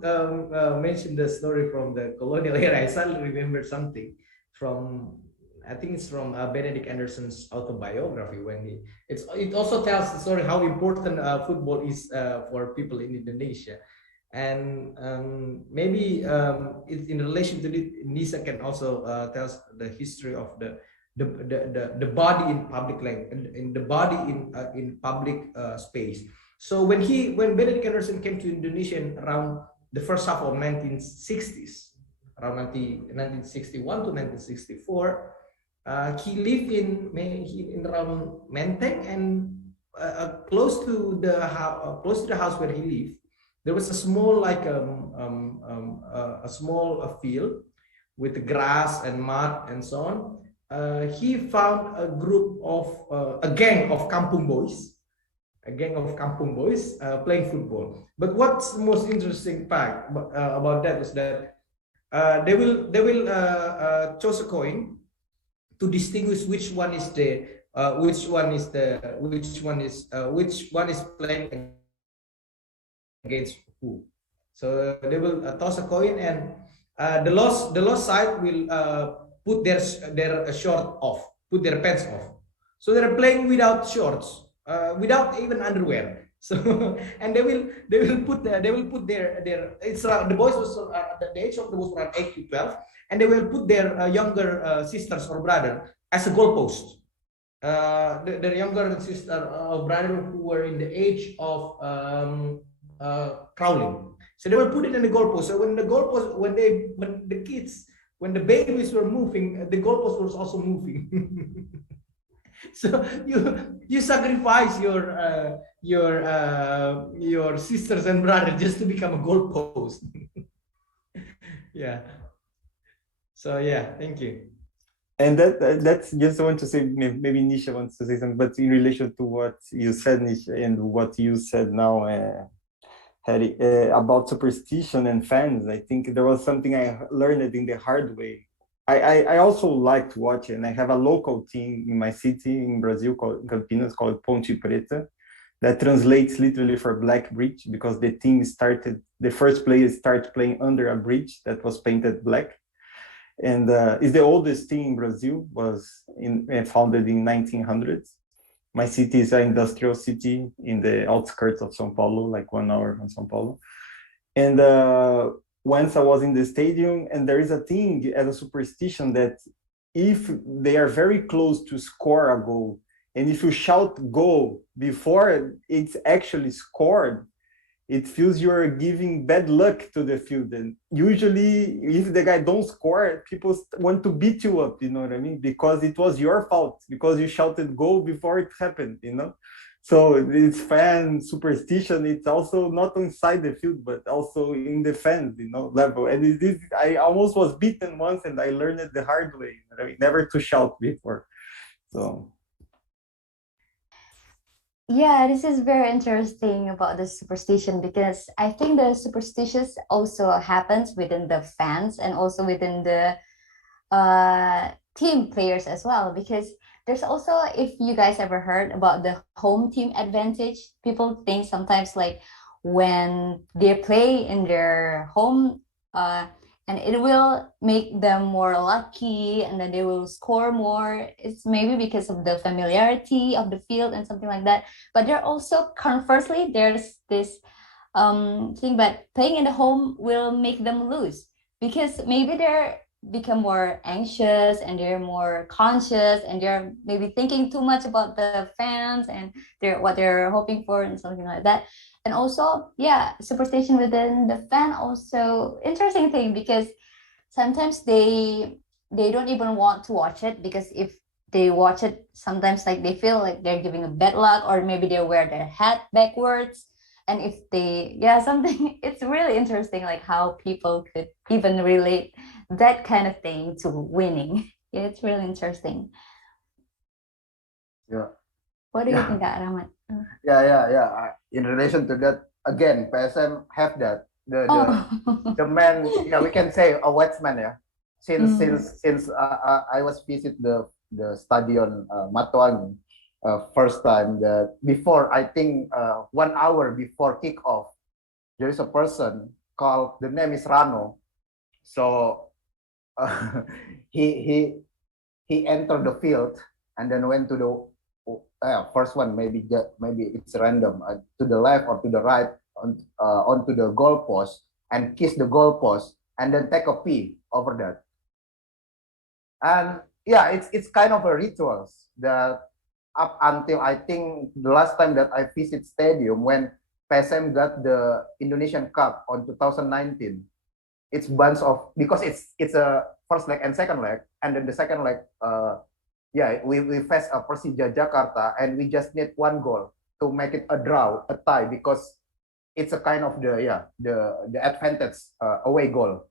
mentioned the story from the colonial era, I suddenly remember something from, I think it's from Benedict Anderson's autobiography, when it also tells the story how important football is for people in Indonesia. And maybe it's in relation to this, Nisa can also tell the history of the body in public life, in the body in public space. So when Benedict Anderson came to Indonesia around the first half of 1960s, around 1961 to 1964, he lived in around Menteng, and close to the house where he lived, there was a small a small field with grass and mud and so on. He found a group of a gang of kampung boys playing football. But what's the most interesting fact about that is that they will toss a coin to distinguish which one is playing against who. So they will toss a coin, and the lost side will put their short off, put their pants off. So they're playing without shorts, without even underwear. So and they will put their it's the boys was the age of the boys around 8 to 12, and they will put their younger sisters or brother as a goalpost. Their younger sister or brother who were in the age of crawling. So they will put it in the goalpost. So when the babies were moving, the goalpost was also moving. So you sacrifice your sisters and brother just to become a goalpost. Yeah. So yeah, thank you. And that's just want to say, maybe Nisha wants to say something, but in relation to what you said, Nisha, and what you said now, Harry, about superstition and fans, I think there was something I learned in the hard way. I also like to watch it, and I have a local team in my city in Brazil called Campinas, called Ponte Preta, that translates literally for Black Bridge, because the team started, the first players started playing under a bridge that was painted black. And it's the oldest team in Brazil, was founded in 1900s. My city is an industrial city in the outskirts of São Paulo, like 1 hour from São Paulo. And once I was in the stadium, and there is a thing as a superstition that if they are very close to score a goal, and if you shout goal before it's actually scored, it feels you're giving bad luck to the field. And usually if the guy don't score, people want to beat you up, you know what I mean? Because it was your fault, because you shouted goal before it happened, you know? So it's fan superstition. It's also not inside the field, but also in the fans, you know, level. And I almost was beaten once, and I learned it the hard way, you know, never to shout before. So. Yeah, this is very interesting about the superstition, because I think the superstitious also happens within the fans and also within the team players as well. Because there's also, if you guys ever heard about the home team advantage, people think sometimes like when they play in their home, and it will make them more lucky, and then they will score more. It's maybe because of the familiarity of the field and something like that. But there also, conversely, there's this thing, but playing in the home will make them lose, because maybe they're become more anxious, and they're more conscious, and they're maybe thinking too much about the fans and what they're hoping for and something like that. And also, yeah, superstition within the fan also interesting thing, because sometimes they don't even want to watch it, because if they watch it, sometimes like they feel like they're giving a bad luck, or maybe they wear their hat backwards. And if they, yeah, something, it's really interesting, like how people could even relate that kind of thing to winning. Yeah, it's really interesting. Yeah. What do you think, Kak Rahmat? Yeah. In relation to that, again, PSM have that the man. Yeah, we can say a Wetsman. Yeah, since I was visit the stadion Matuang first time. That before, I think 1 hour before kickoff, there is a person called, the name is Rano. So he entered the field and then went to the first one, maybe it's random, to the left or to the right, onto the goalpost, and kiss the goalpost, and then take a pee over that. And yeah, it's kind of a rituals that up until I think the last time that I visit stadium, when PSM got the Indonesian Cup on 2019. It's bunch of, because it's a first leg and second leg, and then the second leg, we face a Persija Jakarta, and we just need 1 goal to make it a draw, a tie, because it's a kind of the advantage away goal.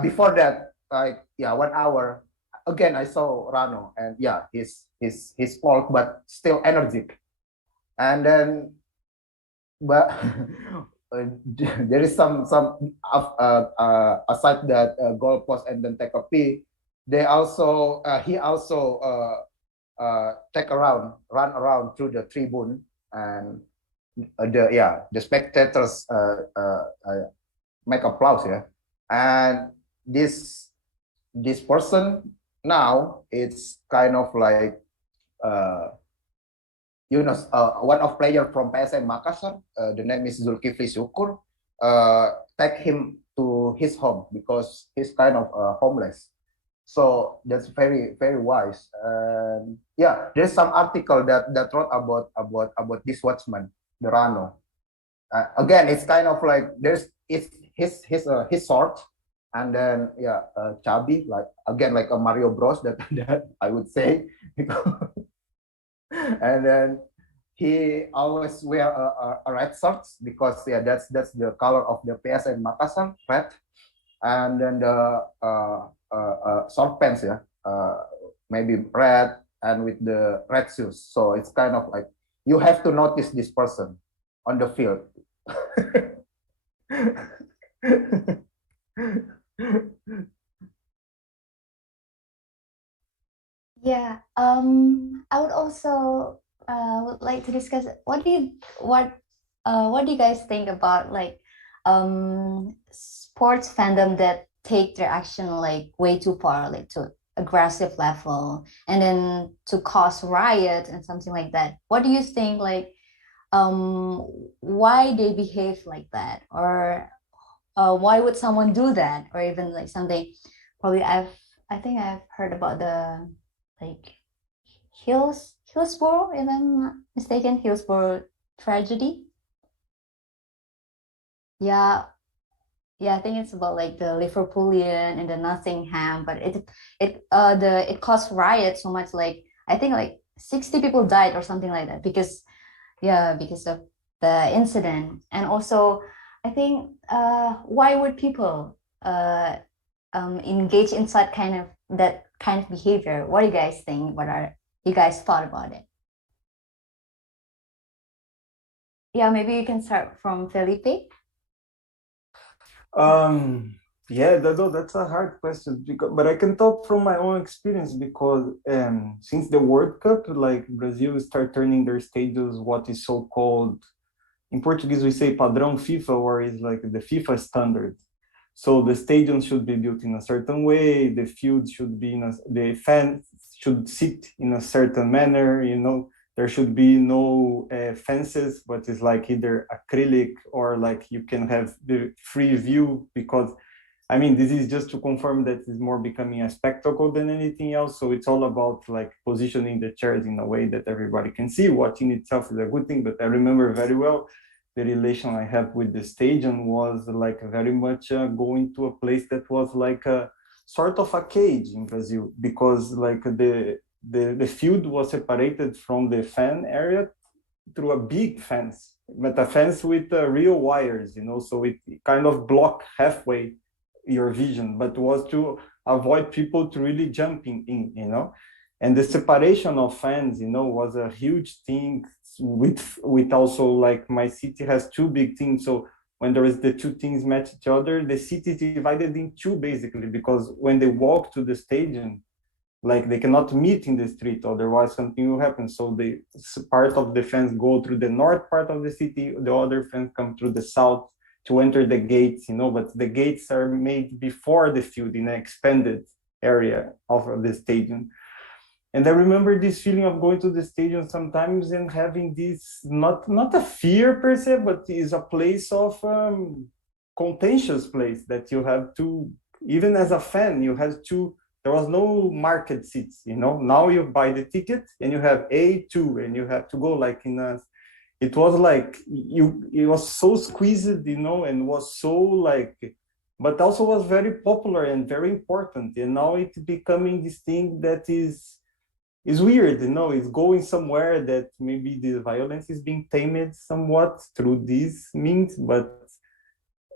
Before that, 1 hour again, I saw Rano, and he's old but still energetic. And then, but there is some aside that goal post and then take a pee. They also he also run around through the tribune, and the spectators make applause, yeah. And this person now, it's kind of like one of player from PSM Makassar, the name is Zulkifli Sukur, take him to his home because he's kind of homeless. So that's very, very wise. And yeah, there's some article that wrote about this watchman, the Rano. Again, it's kind of like it's his sword, and then chubby, like again like a Mario Bros that I would say. And then he always wear a red shirt because that's the color of the PSM Makassar, red. And then the short pants, maybe red, and with the red shoes. So it's kind of like you have to notice this person on the field. Yeah. I would also would like to discuss what do you guys think about like sports fandom that take their action like way too far, like to aggressive level, and then to cause riot and something like that. What do you think, like why they behave like that, or why would someone do that, or even like something probably I think I've heard about the like Hillsborough, if I'm not mistaken, Hillsborough tragedy. Yeah, yeah, I think it's about like the Liverpoolian and the Nottingham, but it caused riots so much, like I think like 60 people died or something like that because of the incident. And also I think why would people engage in such that kind of behavior? What do you guys think? What are you guys thought about it? Yeah, maybe you can start from Felipe. Yeah, that's a hard question, but I can talk from my own experience because since the World Cup, like Brazil start turning their stadiums what is so called, in Portuguese we say padrão FIFA, or is like the FIFA standard. So the stadium should be built in a certain way, the field should be the fans should sit in a certain manner, there should be no fences, but it's like either acrylic or like you can have the free view, because I mean, this is just to confirm that it's more becoming a spectacle than anything else. So it's all about like positioning the chairs in a way that everybody can see. Watching itself is a good thing, but I remember very well the relation I have with the stadium was like very much going to a place that was like a sort of a cage in Brazil, because like the field was separated from the fan area through a big fence, but a fence with real wires, so it kind of blocked halfway your vision, but was to avoid people to really jumping in. And the separation of fans, was a huge thing with also like my city has two big things. So when there is the two things match each other, the city is divided in two basically, because when they walk to the stadium, like they cannot meet in the street, otherwise something will happen. So the part of the fans go through the north part of the city, the other fans come through the south to enter the gates, but the gates are made before the field in an expanded area of the stadium. And I remember this feeling of going to the stadium sometimes and having this, not a fear per se, but is a place of contentious place that you have to, even as a fan, you have to, there was no market seats, now you buy the ticket and you have A2 and you have to go like it was like, it was so squeezed, and was so like, but also was very popular and very important. And now it's becoming this thing that is weird, it's going somewhere that maybe the violence is being tamed somewhat through these means, but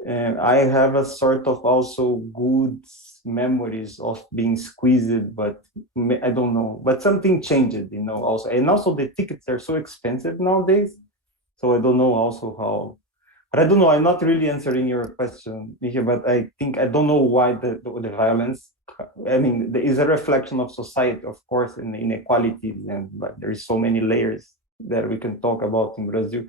I have a sort of also good memories of being squeezed, but I don't know, but something changed, also. And also the tickets are so expensive nowadays, so I don't know also But I don't know. I'm not really answering your question, Micha, but I think I don't know why the violence. I mean, there is a reflection of society, of course, and inequalities, and but there is so many layers that we can talk about in Brazil.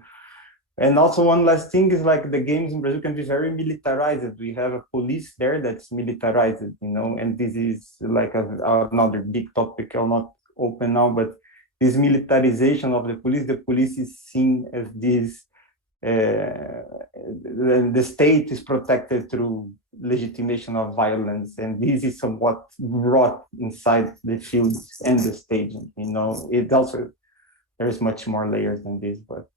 And also one last thing is like the games in Brazil can be very militarized. We have a police there that's militarized, you know, and this is like another big topic. I'll not open now, but this militarization of the police is seen as this, the state is protected through legitimation of violence, and this is somewhat brought inside the field and the stadium, you know. It also, there's much more layers than this, but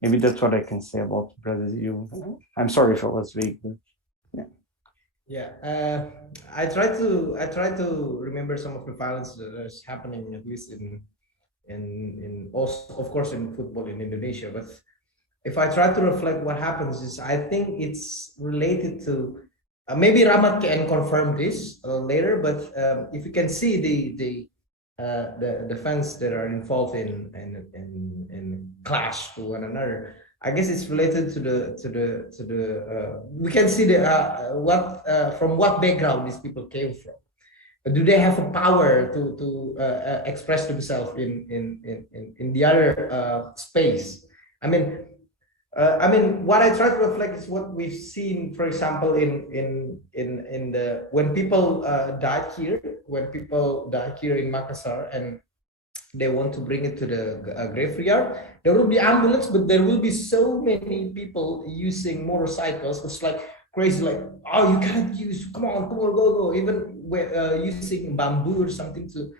maybe that's what I can say about Brazil. I'm sorry if I was vague, but yeah. Yeah, I try to remember some of the violence that is happening, at least in also, of course, in football in Indonesia. But if I try to reflect what happens is, I think it's related to maybe Rahmat can confirm this later. But if you can see the fans that are involved in clash to one another, I guess it's related to the we can see the what from what background these people came from. Do they have a power to express themselves in the other space? I mean, what I try to reflect is what we've seen, for example, in the when people died here, in Makassar, and they want to bring it to the graveyard, there will be ambulance, but there will be so many people using motorcycles. It's like crazy, like, oh, you can't use, come on, go, even using bamboo or something to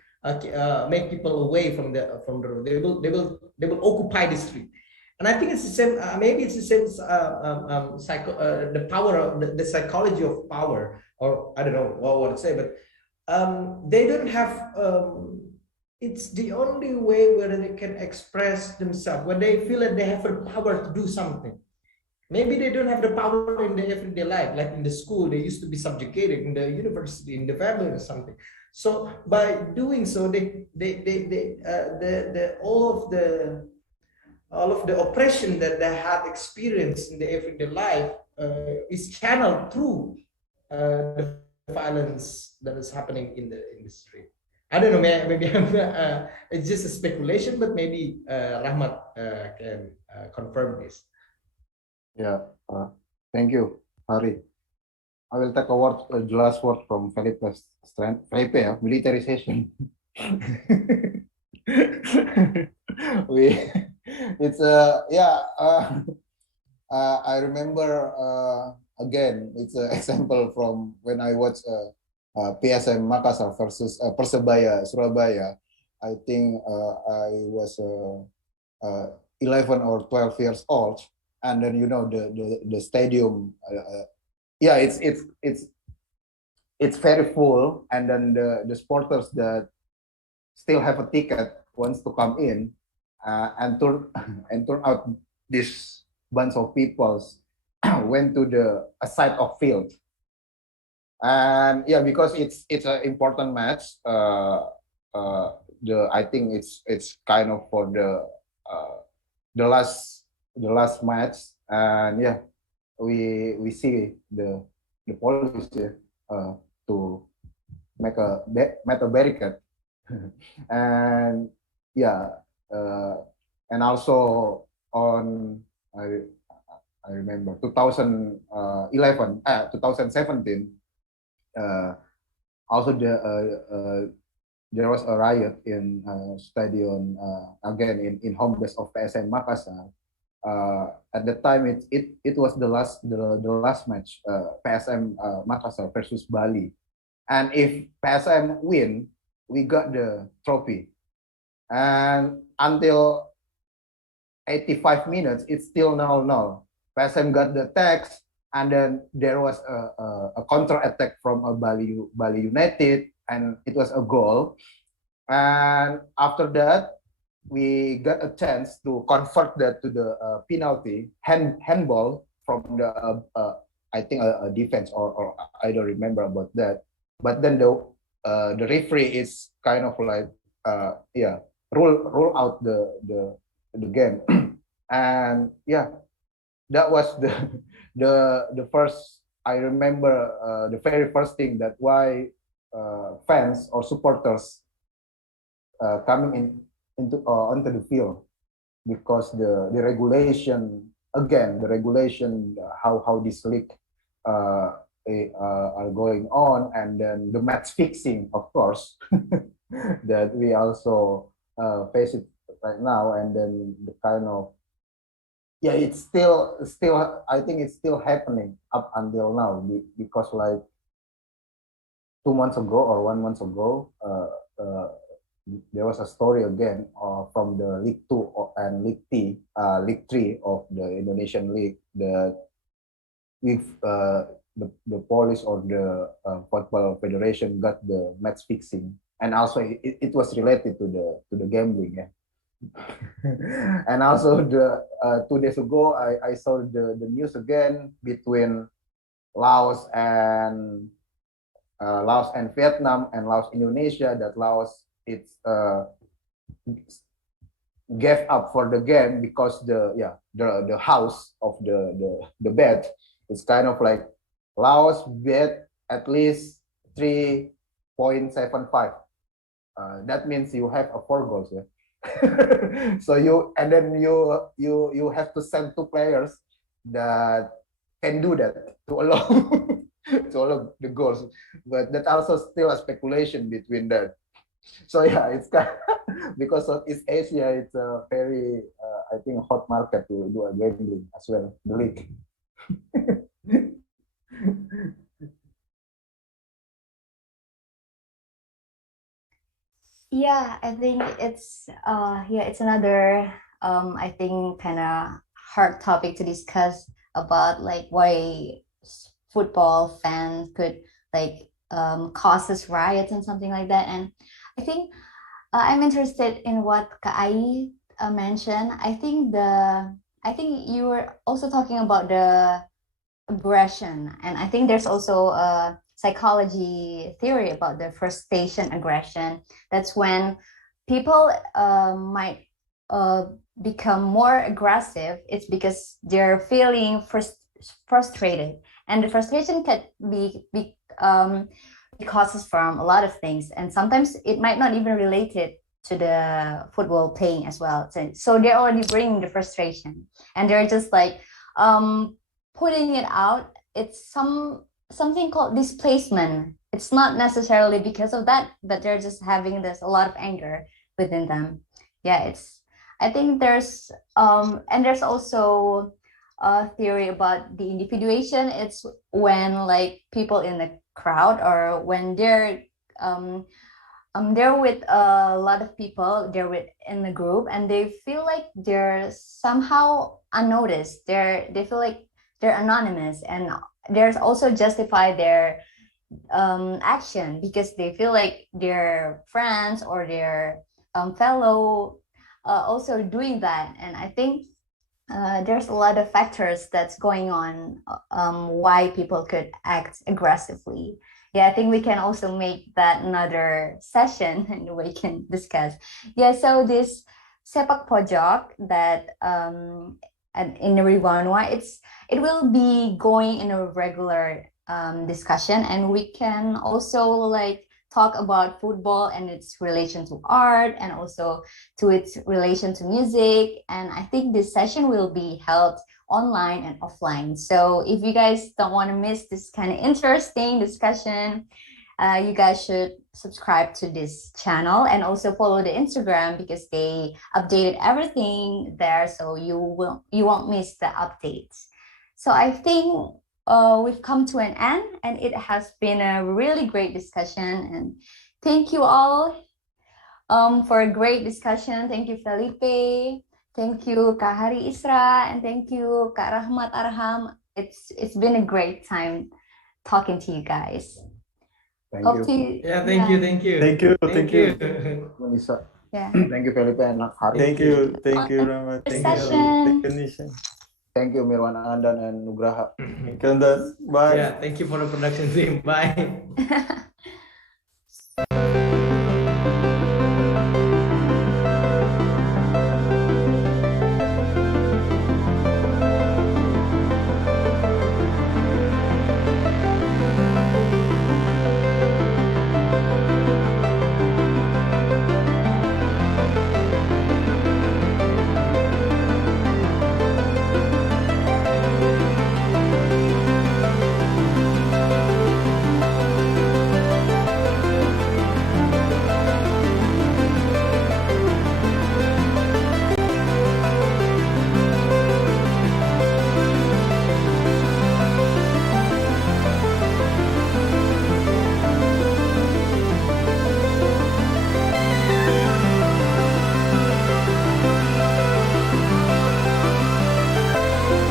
make people away from the road. They will occupy the street. And I think it's the same. Maybe it's the same. The power of the psychology of power, or I don't know what to say, but they don't have. It's the only way where they can express themselves, when they feel that they have the power to do something. Maybe they don't have the power in the everyday life, like in the school, they used to be subjugated, in the university, in the family, or something. So by doing so, all of the oppression that they had experienced in the everyday life is channeled through the violence that is happening in the street. I don't know, maybe it's just a speculation, but maybe Rahmat can confirm this. Yeah, thank you, Hari. I will take the last word from Felipe's strength. Felipe, militarization. It's I remember again, it's an example from when I watched PSM Makassar versus Persebaya Surabaya. I think I was 11 or 12 years old, and then, you know, the stadium, yeah, it's very full, and then the supporters that still have a ticket wants to come in, and turn out this bunch of people went to a side of field, and yeah, because it's an important match. I think it's kind of for the last match, and yeah, we see the police to make a barricade. And yeah, and also on I remember 2011, 2017, also there was a riot in stadium, again in home base of PSM Makassar. At the time, it was the last match, PSM Makassar versus Bali, and if PSM win, we got the trophy. And until 85 minutes, it's still 0-0. PSM got the text, and then there was a counter attack from a Bali United, and it was a goal. And after that, we got a chance to convert that to the penalty handball from the I think a defense, or I don't remember about that. But then the referee is kind of like rule out the game. And yeah, that was the first, I remember the very first thing that why fans or supporters coming onto the field, because the regulation, again, the regulation, how this league are going on, and then the match fixing, of course, that we also face it right now, and then the kind of, yeah, it's still I think it's still happening up until now, because like 2 months ago or 1 month ago, there was a story again from the League 2 and League 3 of the Indonesian League, that with the police or the football federation got the match fixing, and also it was related to the gambling, yeah. And also the 2 days ago, I saw the news again between Laos and Vietnam and Laos Indonesia, that Laos gave up for the game because the house of the bet is kind of like Laos bet at least 3.75. That means you have a 4 goals, yeah. So you have to send 2 players that can do that to allow to allow the goals, but that also still a speculation between that. So yeah, it's kind of, because of East Asia, it's a very I think hot market to do a gambling as well, the league. Yeah, I think it's it's another I think kind of hard topic to discuss about, like why football fans could like causes riots and something like that. And I think I'm interested in what Kai mentioned. I think you were also talking about the aggression, and I think there's also a psychology theory about the frustration aggression. That's when people might become more aggressive. It's because they're feeling frustrated, and the frustration can be causes from a lot of things, and sometimes it might not even relate it to the football playing as well. So they're already bringing the frustration, and they're just like putting it out. It's something called displacement. It's not necessarily because of that, but they're just having this a lot of anger within them. Yeah, I think there's and there's also a theory about the individuation. It's when like people in the crowd, or when they're with a lot of people, in the group, and they feel like they're somehow unnoticed. They feel like they're anonymous, and there's also justify their action because they feel like their friends or their fellow also doing that. And I think there's a lot of factors that's going on why people could act aggressively. Yeah, I think we can also make that another session and we can discuss. Yeah, so this Sepak Pojok that in Riwanwa, it will be going in a regular discussion, and we can also like talk about football and its relation to art, and also to its relation to music. And I think this session will be held online and offline. So if you guys don't want to miss this kind of interesting discussion, you guys should subscribe to this channel and also follow the Instagram, because they updated everything there, so you won't miss the updates. So I think we've come to an end, and it has been a really great discussion. And thank you all for a great discussion. Thank you, Felipe. Thank you, Kak Hari Isra, and thank you, Kak Rahmat Arham. It's been a great time talking to you guys. Thank Hope you. Yeah, thank you, thank you. Thank you, thank you. Melissa. Yeah. Thank you, Felipe and Hari. Thank you, Rahmat. Thank you. Session. Thank you, Nisha. Thank you, Mirwan Andan and Nugraha. Thank you, Andan. Bye. Yeah, thank you for the production team. Bye.